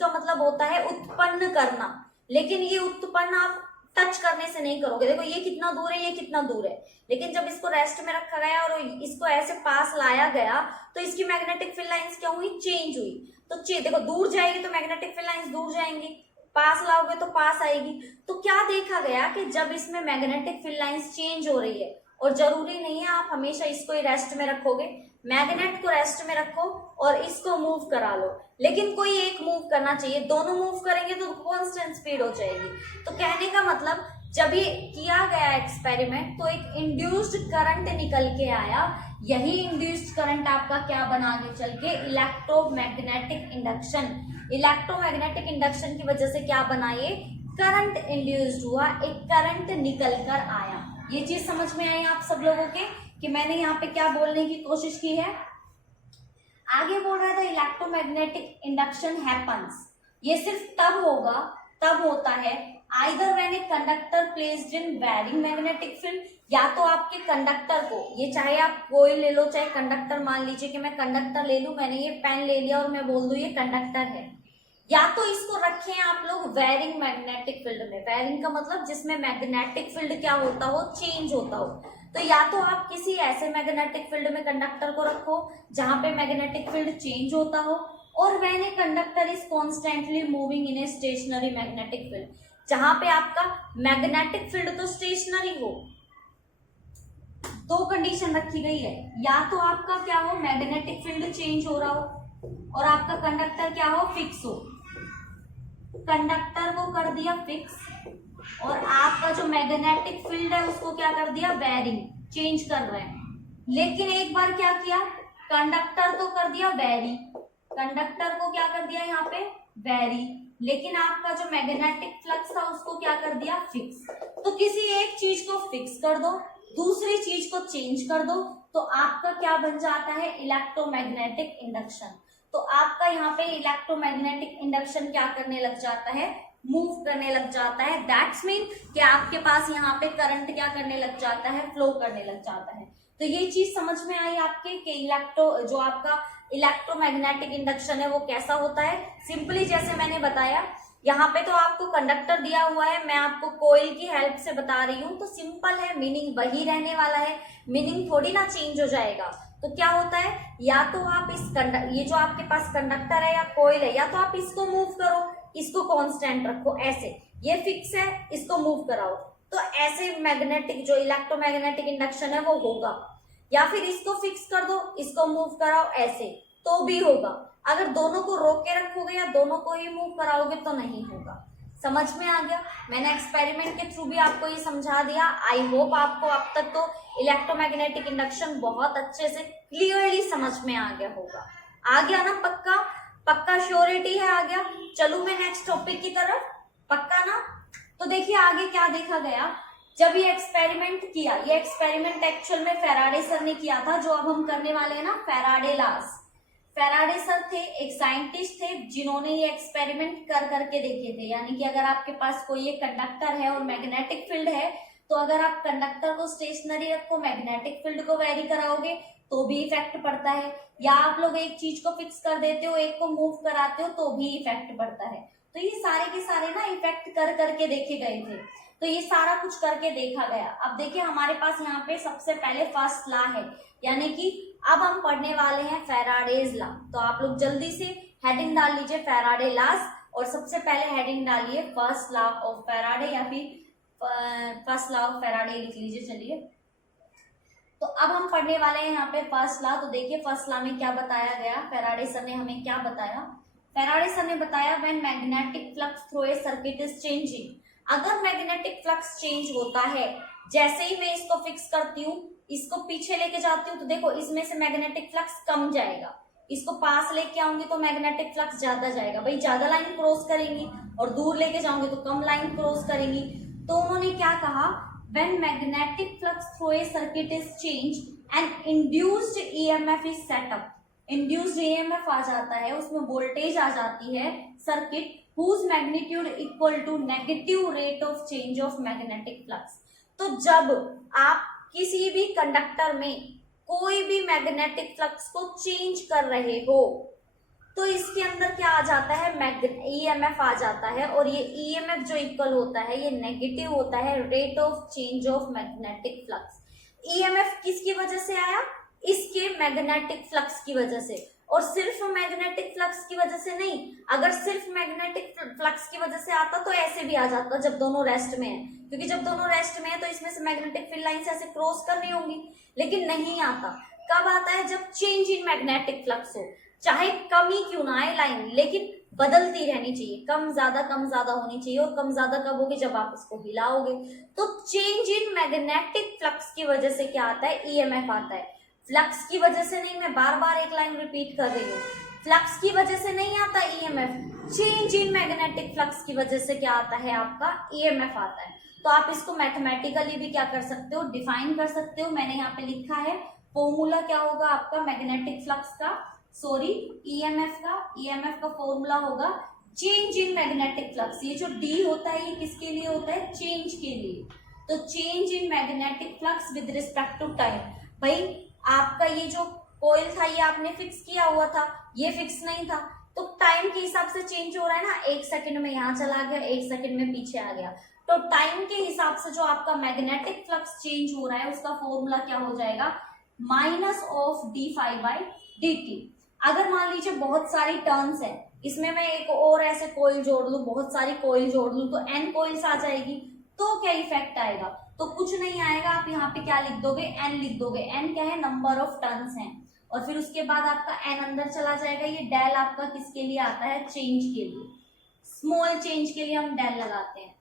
का मतलब होता है उत्पन्न करना, लेकिन ये उत्पन्न आप टच करने से नहीं करोगे। देखो ये कितना दूर है, ये कितना दूर है, लेकिन जब इसको रेस्ट में रखा गया और इसको ऐसे पास लाया गया तो इसकी मैग्नेटिक फील्ड लाइंस क्या हुई? चेंज हुई। तो देखो दूर जाएगी तो मैग्नेटिक फील्ड लाइंस दूर जाएंगी, पास लाओगे तो पास आएगी। तो क्या देखा गया कि जब इसमें मैग्नेटिक फील्ड लाइंस चेंज हो रही है, और जरूरी नहीं है आप हमेशा इसको ही रेस्ट में रखोगे, मैग्नेट को रेस्ट में रखो और इसको मूव करा लो, लेकिन कोई एक मूव करना चाहिए। दोनों मूव करेंगे तो कांस्टेंट स्पीड हो जाएगी। तो कहने का मतलब जब ये किया गया एक्सपेरिमेंट तो एक इंड्यूस्ड करंट निकल के आया। यही इंड्यूस्ड करंट आपका क्या बना के चल के? Electromagnetic induction. इलेक्ट्रोमैग्नेटिक इंडक्शन की वजह से क्या बना? ये करंट इंड्यूस्ड हुआ, एक करंट निकल कर आया। ये चीज समझ में आई आप सब लोगों के कि मैंने यहाँ पे क्या बोलने की कोशिश की है? आगे बोल रहा था इलेक्ट्रोमैग्नेटिक इंडक्शन हैपन्स, ये सिर्फ तब होता है either when a conductor placed in varying magnetic field, या तो आपके कंडक्टर को, ये चाहे आप कोई ले लो चाहे कंडक्टर, मान लीजिए कि मैं कंडक्टर ले लूं, मैंने ये पेन ले लिया और मैं बोल दूं ये कंडक्टर है, या तो इसको रखें आप लोग वेरिंग मैग्नेटिक फील्ड में। वेरिंग का मतलब जिसमें मैग्नेटिक फील्ड क्या होता हो? चेंज होता हो। तो या तो आप किसी ऐसे मैग्नेटिक फील्ड में कंडक्टर को रखो जहां पे मैग्नेटिक फील्ड चेंज होता हो, और when a conductor is constantly moving in a stationary magnetic field, जहां पे आपका मैग्नेटिक फील्ड तो स्टेशनरी हो। दो कंडीशन रखी गई है, या तो आपका क्या हो? मैग्नेटिक फील्ड चेंज हो रहा हो और आपका कंडक्टर क्या हो? फिक्स हो। कंडक्टर को कर दिया फिक्स और आपका जो मैग्नेटिक फील्ड है उसको क्या कर दिया? वेरिंग। चेंज कर रहे हैं। लेकिन एक बार क्या किया, कंडक्टर तो कर दिया वेरी, कंडक्टर को क्या कर दिया यहाँ पे वेरी, लेकिन आपका जो मैग्नेटिक फ्लक्स था उसको क्या कर दिया फिक्स। तो किसी एक चीज को फिक्स कर दो, दूसरी चीज को चेंज कर दो, तो आपका क्या बन जाता है इलेक्ट्रोमैग्नेटिक इंडक्शन। तो आपका यहाँ पे इलेक्ट्रोमैग्नेटिक इंडक्शन क्या करने लग जाता है, मूव करने लग जाता है। दैट्स मीन कि आपके पास यहाँ पे करंट क्या करने लग जाता है, फ्लो करने लग जाता है। तो ये चीज समझ में आई आपके कि जो आपका इलेक्ट्रोमैग्नेटिक इंडक्शन है वो कैसा होता है। सिंपली जैसे मैंने बताया, यहाँ पे तो आपको कंडक्टर दिया हुआ है, मैं आपको कोयल की हेल्प से बता रही हूँ, तो सिंपल है, मीनिंग वही रहने वाला है, मीनिंग थोड़ी ना चेंज हो जाएगा। तो क्या होता है, या तो आप ये जो आपके पास कंडक्टर है या कोयल है, या तो आप इसको मूव करो, इसको कांस्टेंट रखो ऐसे, ये फिक्स है, इसको मूव कराओ, तो ऐसे मैग्नेटिक जो इलेक्ट्रोमैग्नेटिक इंडक्शन है वो होगा। या फिर इसको फिक्स कर दो, इसको मूव कराओ ऐसे, तो भी होगा। अगर दोनों को रोक के रखोगे या दोनों को ही मूव कराओगे तो नहीं होगा। समझ में आ गया, मैंने एक्सपेरिमेंट के थ्रू भी आपको ये समझा दिया। आई होप आपको अब तक तो इलेक्ट्रोमैग्नेटिक इंडक्शन बहुत अच्छे से क्लियरली समझ में आ गया होगा। आ गया ना, पक्का पक्का श्योरिटी है, आ गया। चलूं मैं नेक्स्ट टॉपिक की तरफ, पक्का ना। तो देखिए आगे क्या देखा गया, जब ये एक्सपेरिमेंट किया, ये एक्सपेरिमेंट एक्चुअल में फैराडे सर ने किया था, जो अब हम करने वाले हैं ना फैराडे लॉस। फैराडे सर थे, एक साइंटिस्ट थे जिन्होंने ये एक्सपेरिमेंट कर करके देखे थे। यानी कि अगर आपके पास कोई एक कंडक्टर है और मैग्नेटिक फील्ड है, तो अगर आप कंडक्टर को स्टेशनरी रखो, मैग्नेटिक फील्ड को वेरी कराओगे तो भी इफेक्ट पड़ता है, या आप लोग एक चीज को फिक्स कर देते हो, एक को मूव कराते हो तो भी इफेक्ट पड़ता है। तो ये सारे के सारे ना इफेक्ट कर करके देखे गए थे, तो ये सारा कुछ करके देखा गया। अब देखिए हमारे पास यहाँ पे सबसे पहले फर्स्ट लॉ है, यानी कि अब हम पढ़ने वाले हैं फैराडेज लॉ। तो आप लोग जल्दी से हेडिंग डाल लीजिए फैराडे लॉज, और सबसे पहले हेडिंग डालिए फर्स्ट लॉ ऑफ फैराडे, या फिर फर्स्ट लॉ ऑफ फैराडे लिख लीजिए। चलिए, तो अब हम पढ़ने वाले हैं यहाँ पे फर्स्ट लॉ। तो देखिए फर्स्ट लॉ में क्या बताया गया, फैराडे सर ने हमें क्या बताया। फैराडे सर ने बताया when magnetic flux through a circuit is changing, अगर मैग्नेटिक फ्लक्स चेंज होता है, जैसे ही मैं इसको फिक्स करती हूँ, इसको पीछे लेके जाती हूँ, तो देखो इसमें से मैग्नेटिक फ्लक्स कम जाएगा, इसको पास लेके आऊंगी तो मैग्नेटिक फ्लक्स ज्यादा जाएगा, भाई ज्यादा लाइन क्रॉस करेंगी, और दूर लेके जाऊंगी तो कम लाइन क्रॉस करेंगी। तो उन्होंने क्या कहा, when magnetic flux through a circuit is changed and induced EMF is set up, induced EMF आ जाता है, उसमें वोल्टेज आ जाती है, circuit whose magnitude equal to negative rate of change of magnetic flux। तो जब आप किसी भी कंडक्टर में कोई भी मैग्नेटिक फ्लक्स को चेंज कर रहे हो, तो इसके अंदर क्या आ जाता है, ईएमएफ आ जाता है, और ये ईएमएफ जो इक्वल होता है ये नेगेटिव होता है rate of change of magnetic flux. EMF किसकी वजह से आया, इसके मैग्नेटिक फ्लक्स की वजह से, और सिर्फ मैग्नेटिक फ्लक्स की वजह से नहीं। अगर सिर्फ मैग्नेटिक फ्लक्स की वजह से आता तो ऐसे भी आ जाता जब दोनों रेस्ट में है, क्योंकि जब दोनों रेस्ट में है तो इसमें से मैग्नेटिक फील्ड लाइंस ऐसे क्रॉस करनी होंगी, लेकिन नहीं आता। कब आता है, जब चेंज इन मैग्नेटिक फ्लक्स हो, चाहे कम ही क्यों ना आए लाइन, लेकिन बदलती रहनी चाहिए, कम ज्यादा होनी चाहिए। और कम ज्यादा कब होगी, जब आप इसको हिलाओगे। तो चेंज इन मैग्नेटिक फ्लक्स की वजह से क्या आता है, ईएमएफ आता है। फ्लक्स की वजह से नहीं, मैं बार बार एक लाइन रिपीट कर रही हूँ, फ्लक्स की वजह से नहीं आता EMF, change in magnetic flux की वजह से क्या आता है, आपका ईएमएफ आता है। तो आप इसको मैथमेटिकली भी क्या कर सकते हो, डिफाइन कर सकते हो। मैंने यहाँ पे लिखा है फॉर्मूला क्या होगा आपका मैग्नेटिक फ्लक्स का, सॉरी ईएमएफ का फॉर्मूला होगा चेंज इन मैग्नेटिक फ्लक्स। ये जो डी होता है ये किसके लिए होता है, चेंज के लिए। तो change in magnetic flux with respect to time. भाई आपका ये जो कॉइल था ये आपने फिक्स किया हुआ था, ये फिक्स नहीं था, तो टाइम के हिसाब से चेंज हो रहा है ना, 1 सेकंड में यहाँ चला गया, 1 सेकंड में पीछे आ गया। तो टाइम के हिसाब से जो आपका मैग्नेटिक फ्लक्स चेंज हो रहा है उसका फॉर्मूला क्या हो जाएगा, माइनस ऑफ d∅dt। अगर मान लीजिए बहुत सारी टर्न्स है, इसमें मैं एक और ऐसे कॉइल जोड़ लूं, बहुत सारी कॉइल जोड़ लूं, तो n कॉइल्स आ जाएगी, तो क्या इफेक्ट आएगा, तो कुछ नहीं आएगा। आप यहाँ पे क्या लिख दोगे, n लिख दोगे। n क्या है, नंबर ऑफ टर्न्स हैं, और फिर उसके बाद आपका n अंदर चला जाएगा। ये डेल आपका किसके लिए आता है, चेंज के लिए, स्मॉल चेंज के लिए हम डेल लगाते हैं।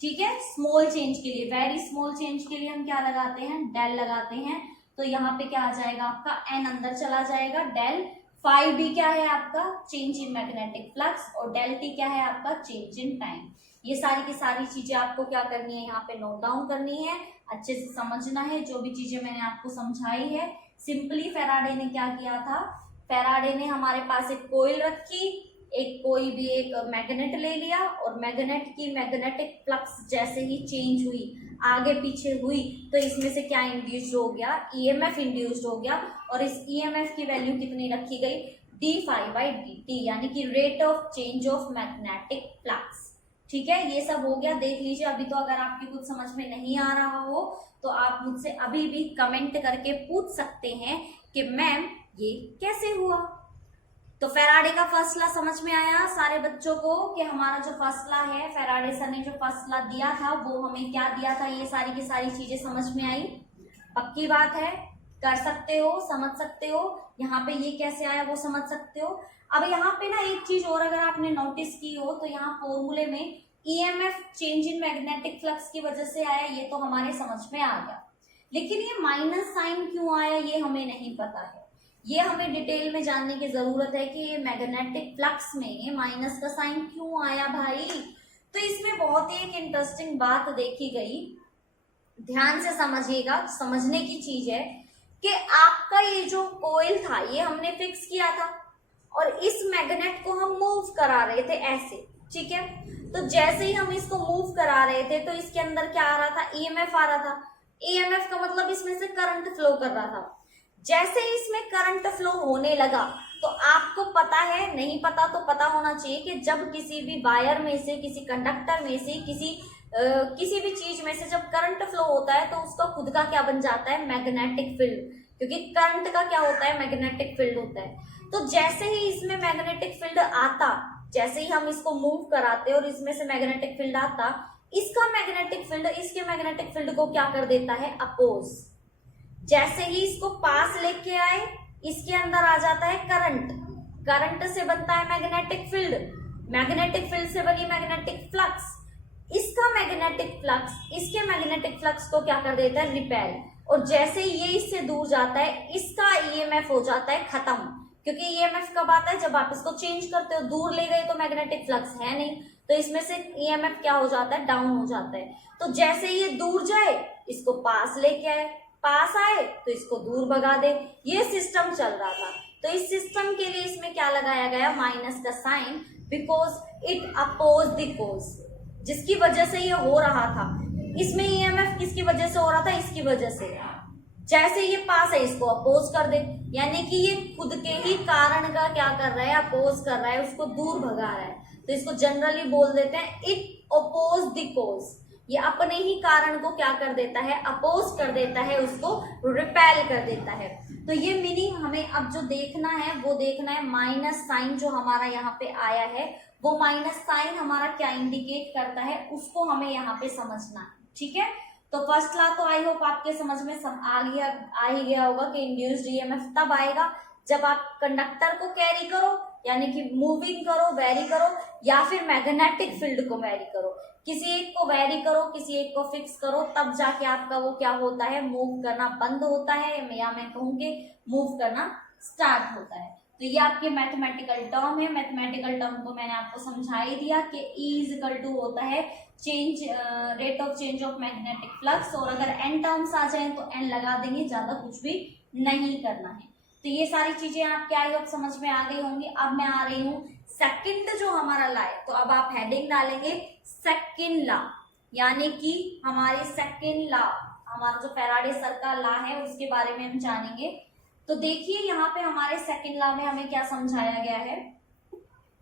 ठीक है। स्मॉल चेंज के लिए, वेरी स्मॉल चेंज के लिए हम क्या लगाते हैं, डेल लगाते हैं। तो यहाँ पे क्या आ जाएगा आपका एन अंदर चला जाएगा, डेल फाई बी क्या है आपका चेंज इन मैग्नेटिक फ्लक्स, और डेल टी क्या है आपका चेंज इन टाइम। ये सारी की सारी चीजें आपको क्या करनी है, यहाँ पे नोट डाउन करनी है, अच्छे से समझना है। जो भी चीजें मैंने आपको समझाई है, सिंपली फैराडे ने क्या किया था, फैराडे ने हमारे पास एक कोयल रखी, एक कोई भी एक मैग्नेट ले लिया, और मैग्नेट की मैग्नेटिक फ्लक्स जैसे ही चेंज हुई, आगे पीछे हुई, तो इसमें से क्या इंड्यूस्ड हो गया, ईएमएफ इंड्यूस्ड हो गया। और इस ईएमएफ की वैल्यू कितनी रखी गई, d phi by d t, यानी कि rate of change of magnetic flux. ठीक है, ये सब हो गया, देख लीजिए। अभी तो अगर आपकी कुछ समझ में नहीं आ रहा हो तो आप मुझसे अभी भी कमेंट करके पूछ सकते हैं कि मैम ये कैसे हुआ। तो फैराडे का फर्स्ट लॉ समझ में आया सारे बच्चों को कि हमारा जो फर्स्ट लॉ है, फैराडे सर ने जो फर्स्ट लॉ दिया था वो हमें क्या दिया था, ये सारी की सारी चीजें समझ में आई। पक्की बात है, कर सकते हो, समझ सकते हो। यहाँ पे ये कैसे आया वो समझ सकते हो। अब यहाँ पे ना एक चीज और अगर आपने नोटिस की हो तो यहाँ फॉर्मूले में EMF change in magnetic flux की वजह से आया, ये तो हमारे समझ में आ गया। लेकिन ये माइनस साइन क्यों आया ये हमें नहीं पता है, ये हमें डिटेल में जानने की जरूरत है कि ये मैग्नेटिक फ्लक्स में माइनस का साइन क्यों आया भाई। तो इसमें बहुत ही एक इंटरेस्टिंग बात देखी गई, ध्यान से समझिएगा, समझने की चीज है कि आपका ये जो कोयल था ये हमने फिक्स किया था और इस मैग्नेट को हम मूव करा रहे थे ऐसे, ठीक है। तो जैसे ही हम इसको मूव करा रहे थे तो इसके अंदर क्या आ रहा था, ईएमएफ आ रहा था। ईएमएफ का मतलब इसमें से करंट फ्लो कर रहा था। जैसे ही इसमें करंट फ्लो होने लगा तो आपको पता है, नहीं पता तो पता होना चाहिए कि जब किसी भी वायर में से, किसी कंडक्टर में से, किसी भी चीज में से जब करंट फ्लो होता है तो उसका खुद का क्या बन जाता है, मैग्नेटिक फील्ड, क्योंकि करंट का क्या होता है, मैग्नेटिक फील्ड होता है। तो जैसे ही इसमें मैग्नेटिक फील्ड आता, जैसे ही हम इसको मूव कराते और इसमें से मैग्नेटिक फील्ड आता, इसका मैग्नेटिक फील्ड इसके मैग्नेटिक फील्ड को क्या कर देता है, अपोज। जैसे ही इसको पास लेके आए इसके अंदर आ जाता है करंट, करंट से बनता है मैग्नेटिक फील्ड, मैग्नेटिक फील्ड से बनी मैग्नेटिक फ्लक्स, इसका मैग्नेटिक फ्लक्स इसके मैग्नेटिक फ्लक्स को क्या कर देता है, रिपेल। और जैसे ही ये इससे दूर जाता है इसका ईएमएफ हो जाता है खत्म, क्योंकि ईएमएफ कब आता है, जब आप इसको चेंज करते हो, दूर ले गए तो मैग्नेटिक फ्लक्स है नहीं, तो इसमें से ईएमएफ क्या हो जाता है, डाउन हो जाता है। तो जैसे ये दूर जाए इसको पास लेके आए, पास आए तो इसको दूर भगा दे, ये सिस्टम चल रहा था। तो इस सिस्टम के लिए इसमें क्या लगाया गया, माइनस का sign, because it oppose the cause, जिसकी वजह से ये हो रहा था। इसमें ईएमएफ किसकी वजह से हो रहा था, इसकी वजह से। जैसे ये पास है इसको अपोज कर दे, यानी कि ये खुद के ही कारण का क्या कर रहा है, अपोज कर रहा है, उसको दूर भगा रहा है। तो इसको जनरली बोल देते हैं इट अपोज द कोज, ये अपने ही कारण को क्या कर देता है, अपोज कर देता है, उसको रिपेल कर देता है। तो ये मीनिंग हमें अब जो देखना है वो देखना है, माइनस साइन जो हमारा यहाँ पे आया है वो माइनस साइन हमारा क्या इंडिकेट करता है, उसको हमें यहाँ पे समझना है, ठीक है। तो फर्स्ट लॉ तो आई होप आपके समझ में आ ही गया होगा कि इंड्यूस्ड ईएमएफ तब आएगा जब आप कंडक्टर को कैरी करो, यानी कि मूविंग करो, वेरी करो, या फिर मैग्नेटिक फील्ड को वेरी करो। किसी एक को वेरी करो, किसी एक को फिक्स करो, तब जाके आपका वो क्या होता है, मूव करना बंद होता है, या मैं कहूँगी मूव करना स्टार्ट होता है। तो ये आपके मैथमेटिकल टर्म है। मैथमेटिकल टर्म को मैंने आपको समझा ही दिया कि E इक्वल टू होता है change, rate of change of magnetic flux, और अगर n टर्म्स आ जाए तो n लगा देंगे, ज्यादा कुछ भी नहीं करना है। तो ये सारी चीजें आपके आई होप समझ में आ गई होंगी। अब मैं आ रही हूँ सेकंड जो हमारा लॉ है, तो अब आप हेडिंग डालेंगे सेकंड लॉ, यानी कि हमारे सेकंड लॉ, हमारा जो फैराडे सर का लॉ है उसके बारे में हम जानेंगे। तो देखिए यहाँ पे हमारे सेकंड लॉ में हमें क्या समझाया गया है,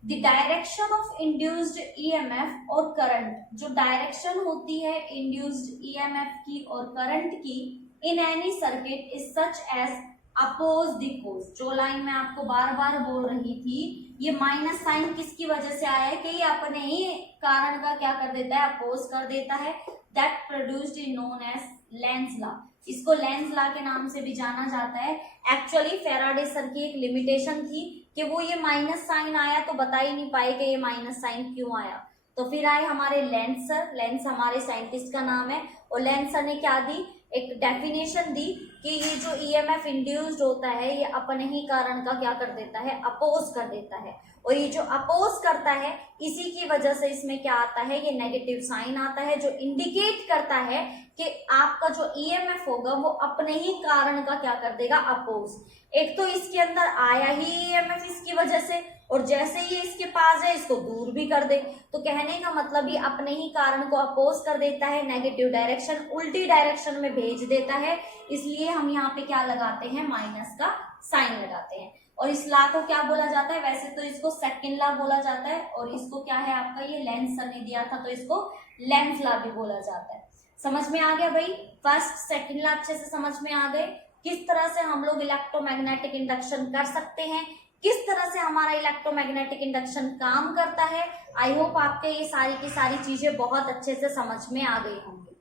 the direction of induced EMF और करंट, जो डायरेक्शन होती है इंड्यूस्ड ईएमएफ की और करंट की in any circuit is such as oppose the cause. जो लाइन मैं आपको बार बार बोल रही थी, ये माइनस साइन किसकी वजह से आया है कि ये अपने ही कारण का क्या कर देता है, अपोज कर देता है। That produced is known as Lenz law, इसको लेंज लॉ के नाम से भी जाना जाता है। एक्चुअली फैराडे सर की एक लिमिटेशन थी कि वो ये माइनस साइन आया तो बता ही नहीं पाए कि ये माइनस साइन क्यों आया, तो फिर आए हमारे लेंस सर, लेंस हमारे साइंटिस्ट का नाम है, और लेंस सर ने क्या दी, एक डेफिनेशन दी कि ये जो ईएमएफ इंड्यूस्ड होता है ये अपने ही कारण का क्या कर देता है, अपोज कर देता है, और ये जो अपोज करता है इसी की वजह से इसमें क्या आता है, ये नेगेटिव साइन आता है जो इंडिकेट करता है कि आपका जो ईएमएफ होगा वो अपने ही कारण का क्या कर देगा, अपोज। एक तो इसके अंदर आया ही ईएमएफ इसकी वजह से, और जैसे ही इसके पास है इसको दूर भी कर दे, तो कहने का मतलब ये अपने ही कारण को अपोज कर देता है, नेगेटिव डायरेक्शन, उल्टी डायरेक्शन में भेज देता है। इसलिए हम यहाँ पे क्या लगाते हैं, माइनस का साइन लगाते हैं। और इस लॉ को क्या बोला जाता है, वैसे तो इसको सेकंड लॉ बोला जाता है, और इसको क्या है आपका, ये लेंस सर ने दिया था तो इसको लेंस लॉ भी बोला जाता है। समझ में आ गया भाई, फर्स्ट सेकंड लॉ अच्छे से समझ में आ गए, किस तरह से हम लोग इलेक्ट्रोमैग्नेटिक इंडक्शन कर सकते हैं, किस तरह से हमारा इलेक्ट्रोमैग्नेटिक इंडक्शन काम करता है। आई होप आपके ये सारी की सारी चीजें बहुत अच्छे से समझ में आ गई होंगी।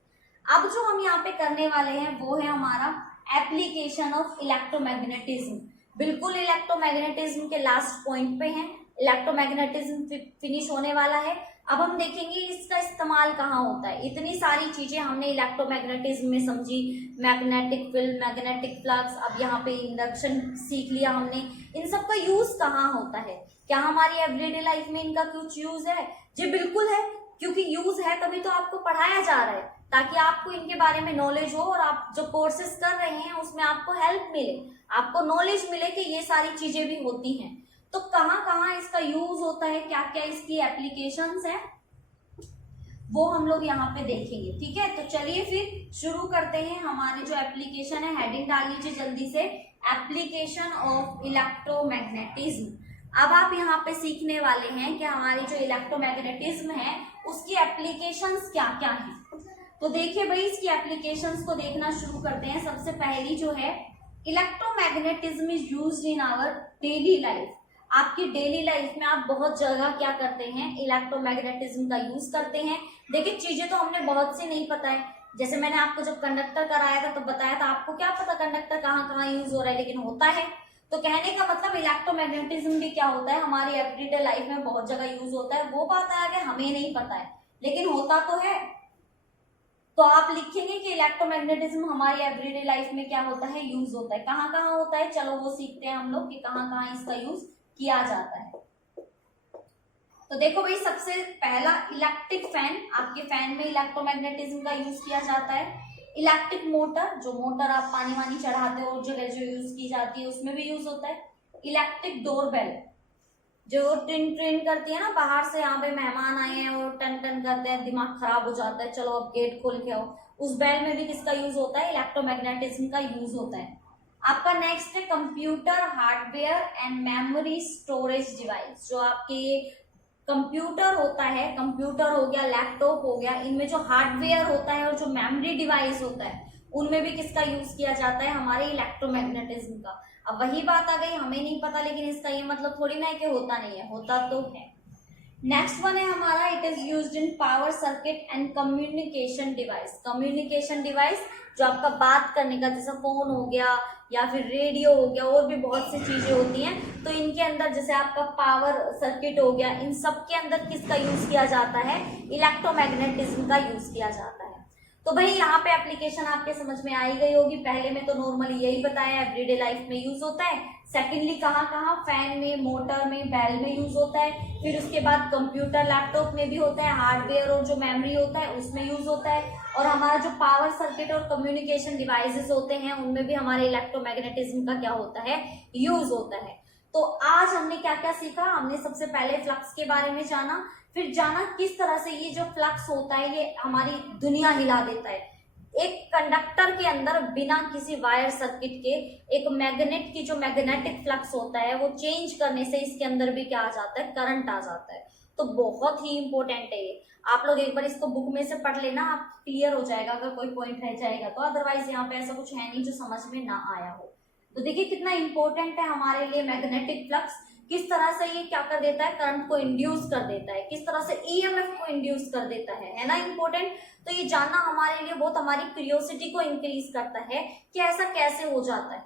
अब जो हम यहाँ पे करने वाले हैं वो है हमारा एप्लीकेशन ऑफ इलेक्ट्रोमैग्नेटिज्म। बिल्कुल इलेक्ट्रोमैग्नेटिज्म के लास्ट पॉइंट पे हैं, इलेक्ट्रोमैग्नेटिज्म फिनिश होने वाला है। अब हम देखेंगे इसका इस्तेमाल कहाँ होता है। इतनी सारी चीजें हमने इलेक्ट्रोमैग्नेटिज्म में समझी, मैग्नेटिक फील्ड, मैग्नेटिक फ्लक्स, अब यहाँ पे इंडक्शन सीख लिया हमने, इन सब का यूज कहाँ होता है, क्या हमारी एवरीडे लाइफ में इनका कुछ यूज है? जी बिल्कुल है, क्योंकि यूज है तभी तो आपको पढ़ाया जा रहा है, ताकि आपको इनके बारे में नॉलेज हो और आप जो कोर्सेज कर रहे हैं उसमें आपको हेल्प मिले, आपको नॉलेज मिले कि ये सारी चीजें भी होती हैं। तो कहाँ कहाँ इसका यूज होता है, क्या क्या इसकी एप्लीकेशंस है, वो हम लोग यहाँ पे देखेंगे। ठीक है, तो चलिए फिर शुरू करते हैं। हमारी जो एप्लीकेशन है, हेडिंग डाल लीजिए जल्दी से, एप्लीकेशन ऑफ इलेक्ट्रोमैग्नेटिज्म। अब आप यहाँ पे सीखने वाले हैं कि हमारी जो इलेक्ट्रोमैग्नेटिज्म है उसकी एप्लीकेशंस क्या क्या हैं। तो देखिए भाई, इसकी एप्लीकेशंस को देखना शुरू करते हैं। सबसे पहली जो है, electromagnetism is used in our daily life. आपकी डेली लाइफ में आप बहुत जगह क्या करते हैं, इलेक्ट्रोमैग्नेटिज्म का यूज करते हैं। देखिए चीजें तो हमने बहुत सी नहीं पता है, जैसे मैंने आपको जब कंडक्टर कराया था तो बताया था, आपको क्या पता कंडक्टर कहाँ कहाँ यूज हो रहा है, लेकिन होता है। तो कहने का मतलब इलेक्ट्रोमैग्नेटिज्म भी क्या होता है, हमारी एवरीडे लाइफ में बहुत जगह यूज होता है। वो बात है कि हमें नहीं पता है, लेकिन होता तो है। तो आप लिखेंगे कि इलेक्ट्रोमैग्नेटिज्म हमारी एवरीडे लाइफ में क्या होता है, यूज होता है। कहाँ कहाँ होता है, चलो वो सीखते हैं हम लोग कि कहाँ कहाँ इसका यूज किया जाता है। तो देखो भाई, सबसे पहला इलेक्ट्रिक फैन, आपके फैन में इलेक्ट्रोमैग्नेटिज्म का यूज किया जाता है। इलेक्ट्रिक मोटर, जो मोटर आप पानी वानी चढ़ाते हो, जगह जो यूज की जाती है उसमें भी यूज होता है। इलेक्ट्रिक डोरबेल, जो टिन टिन करती है ना, बाहर से यहाँ पे मेहमान आए हैं और टन टन करते हैं, दिमाग खराब हो जाता है, चलो अब गेट खोल के आओ, उस बेल में भी किसका यूज होता है, इलेक्ट्रोमैग्नेटिज्म का यूज होता है। आपका नेक्स्ट है computer hardware and memory storage device. जो आपके ये कंप्यूटर होता है, कंप्यूटर हो गया, लैपटॉप हो गया, इनमें जो हार्डवेयर होता है और जो मेमोरी डिवाइस होता है उनमें भी किसका यूज किया जाता है, हमारे इलेक्ट्रोमैग्नेटिज्म का। अब वही बात आ गई, हमें नहीं पता, लेकिन इसका ये मतलब थोड़ी ना है कि होता नहीं है, होता तो है। नेक्स्ट वन है हमारा, it is used in power circuit and communication device. Communication device जो आपका बात करने का, जैसे फोन हो गया या फिर रेडियो हो गया, और भी बहुत सी चीजें होती हैं, तो इनके अंदर जैसे आपका पावर सर्किट हो गया, इन सब के अंदर किसका यूज किया जाता है, इलेक्ट्रोमैग्नेटिज्म का यूज किया जाता है। तो भाई यहाँ पे एप्लीकेशन आपके समझ में आई गई होगी। पहले में तो नॉर्मली यही बताया, एवरीडे लाइफ में यूज होता है। सेकेंडली कहाँ कहाँ, फैन में, मोटर में, बेल में यूज होता है। फिर उसके बाद कंप्यूटर लैपटॉप में भी होता है, हार्डवेयर और जो मेमोरी होता है उसमें यूज होता है, और हमारा जो पावर सर्किट और कम्युनिकेशन डिवाइसेस होते हैं उनमें भी हमारे इलेक्ट्रोमैग्नेटिज्म का क्या होता है, यूज होता है। तो आज हमने क्या क्या सीखा, हमने सबसे पहले फ्लक्स के बारे में जाना, फिर जाना किस तरह से ये जो फ्लक्स होता है ये हमारी दुनिया हिला देता है। एक कंडक्टर के अंदर बिना किसी वायर सर्किट के एक मैग्नेट की जो मैग्नेटिक फ्लक्स होता है वो चेंज करने से इसके अंदर भी क्या आ जाता है, करंट आ जाता है। तो बहुत ही इंपॉर्टेंट है ये, आप लोग एक बार इसको बुक में से पढ़ लेना, आप क्लियर हो जाएगा अगर कोई पॉइंट रह जाएगा तो। अदरवाइज यहाँ पे ऐसा कुछ है नहीं जो समझ में ना आया हो। तो देखिए कितना इंपॉर्टेंट है हमारे लिए मैग्नेटिक फ्लक्स, किस तरह से ये क्या कर देता है, करंट को इंड्यूस कर देता है, किस तरह से ईएमएफ को इंड्यूस कर देता है ना इंपॉर्टेंट। तो ये जानना हमारे लिए बहुत, हमारी क्यूरियोसिटी को इंक्रीज करता है कि ऐसा कैसे हो जाता है।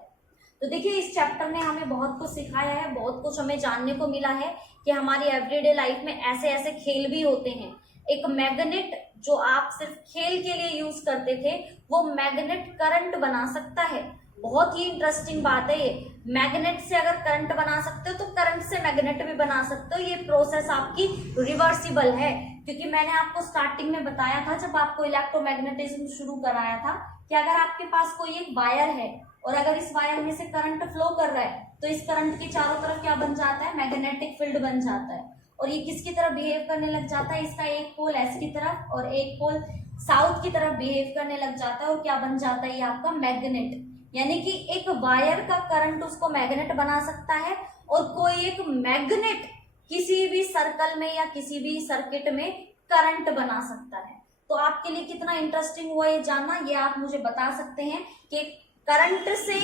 तो देखिए इस चैप्टर ने हमें बहुत कुछ सिखाया है, बहुत कुछ हमें जानने को मिला है कि हमारी एवरीडे लाइफ में ऐसे ऐसे खेल भी होते हैं। एक मैग्नेट जो आप सिर्फ खेल के लिए यूज करते थे, वो मैग्नेट करंट बना सकता है। बहुत ही इंटरेस्टिंग बात है ये। मैग्नेट से अगर करंट बना सकते हो तो करंट से मैग्नेट भी बना सकते हो। ये प्रोसेस आपकी रिवर्सिबल है, क्योंकि मैंने आपको स्टार्टिंग में बताया था जब आपको इलेक्ट्रोमैग्नेटिज्म शुरू कराया था कि अगर आपके पास कोई एक वायर है और अगर इस वायर में से करंट फ्लो कर रहा है तो इस करंट के चारों तरफ क्या बन जाता है, मैग्नेटिक फील्ड बन जाता है। और ये किसकी तरफ बिहेव करने लग जाता है, इसका एक पोल एस की तरफ और एक पोल साउथ की तरफ बिहेव करने लग जाता है और क्या बन जाता है, ये आपका मैग्नेट। यानी कि एक वायर का करंट उसको मैग्नेट बना सकता है और कोई एक मैग्नेट किसी भी सर्कल में या किसी भी सर्किट में करंट बना सकता है। तो आपके लिए कितना इंटरेस्टिंग हुआ ये जानना, ये आप मुझे बता सकते हैं कि करंट से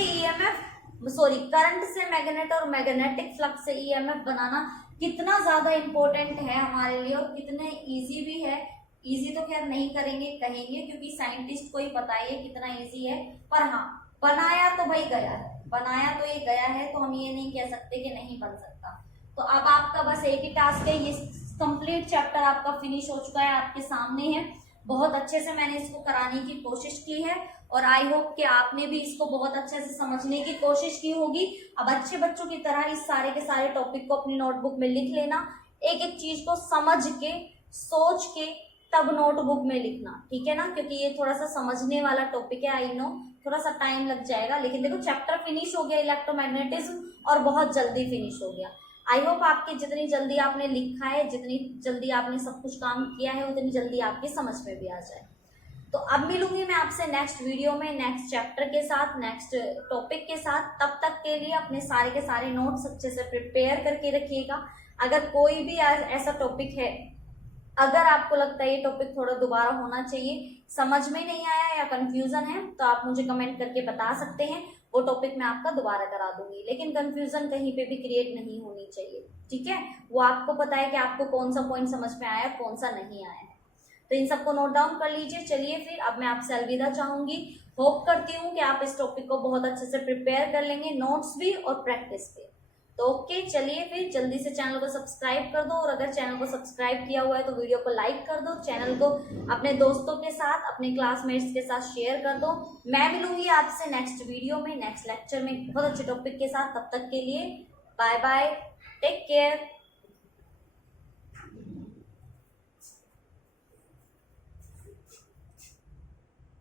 करंट से मैग्नेट और मैग्नेटिक फ्लक्स से ईएमएफ बनाना कितना ज्यादा इंपॉर्टेंट है हमारे लिए और कितने इजी भी है। इजी तो खैर नहीं कहेंगे क्योंकि साइंटिस्ट को ही पता है कितना इजी है, पर हाँ बनाया तो भाई गया है, बनाया तो ये गया है, तो हम ये नहीं कह सकते कि नहीं बन सकता। तो अब आपका बस एक ही टास्क है, ये कंप्लीट चैप्टर आपका फिनिश हो चुका है, आपके सामने है। बहुत अच्छे से मैंने इसको कराने की कोशिश की है और आई होप कि आपने भी इसको बहुत अच्छे से समझने की कोशिश की होगी। अब अच्छे बच्चों की तरह इस सारे के सारे टॉपिक को अपनी नोटबुक में लिख लेना, एक एक चीज को समझ के सोच के तब नोटबुक में लिखना, ठीक है ना, क्योंकि ये थोड़ा सा समझने वाला टॉपिक है। आई नो थोड़ा सा टाइम लग जाएगा, लेकिन देखो चैप्टर फिनिश हो गया इलेक्ट्रोमैग्नेटिज्म और बहुत जल्दी फिनिश हो गया। आई होप आपकी जितनी जल्दी आपने लिखा है, जितनी जल्दी आपने सब कुछ काम किया है, उतनी जल्दी आपकी समझ में भी आ जाए। तो अब मिलूंगी मैं आपसे नेक्स्ट वीडियो में नेक्स्ट चैप्टर के साथ, नेक्स्ट टॉपिक के साथ। तब तक के लिए अपने सारे के सारे नोट्स अच्छे से प्रिपेयर करके रखिएगा। अगर कोई भी ऐसा टॉपिक है, अगर आपको लगता है ये टॉपिक थोड़ा दोबारा होना चाहिए, समझ में नहीं आया या कंफ्यूजन है, तो आप मुझे कमेंट करके बता सकते हैं, वो टॉपिक मैं आपका दोबारा करा दूंगी। लेकिन कंफ्यूजन कहीं पे भी क्रिएट नहीं होनी चाहिए, ठीक है। वो आपको पता है कि आपको कौन सा पॉइंट समझ में आया, कौन सा नहीं आया है। तो इन सबको नोट डाउन कर लीजिए। चलिए फिर अब मैं आपसे अलविदा चाहूंगी। होप करती हूँ कि आप इस टॉपिक को बहुत अच्छे से प्रिपेयर कर लेंगे, नोट्स भी और प्रैक्टिस भी। तो ओके, चलिए फिर जल्दी से चैनल को सब्सक्राइब कर दो और अगर चैनल को सब्सक्राइब किया हुआ है तो वीडियो को लाइक कर दो, चैनल को अपने दोस्तों के साथ, अपने क्लासमेट्स के साथ शेयर कर दो। मैं मिलूंगी आपसे नेक्स्ट वीडियो में, नेक्स्ट लेक्चर में बहुत अच्छे टॉपिक के साथ। तब तक के लिए बाय बाय, टेक केयर।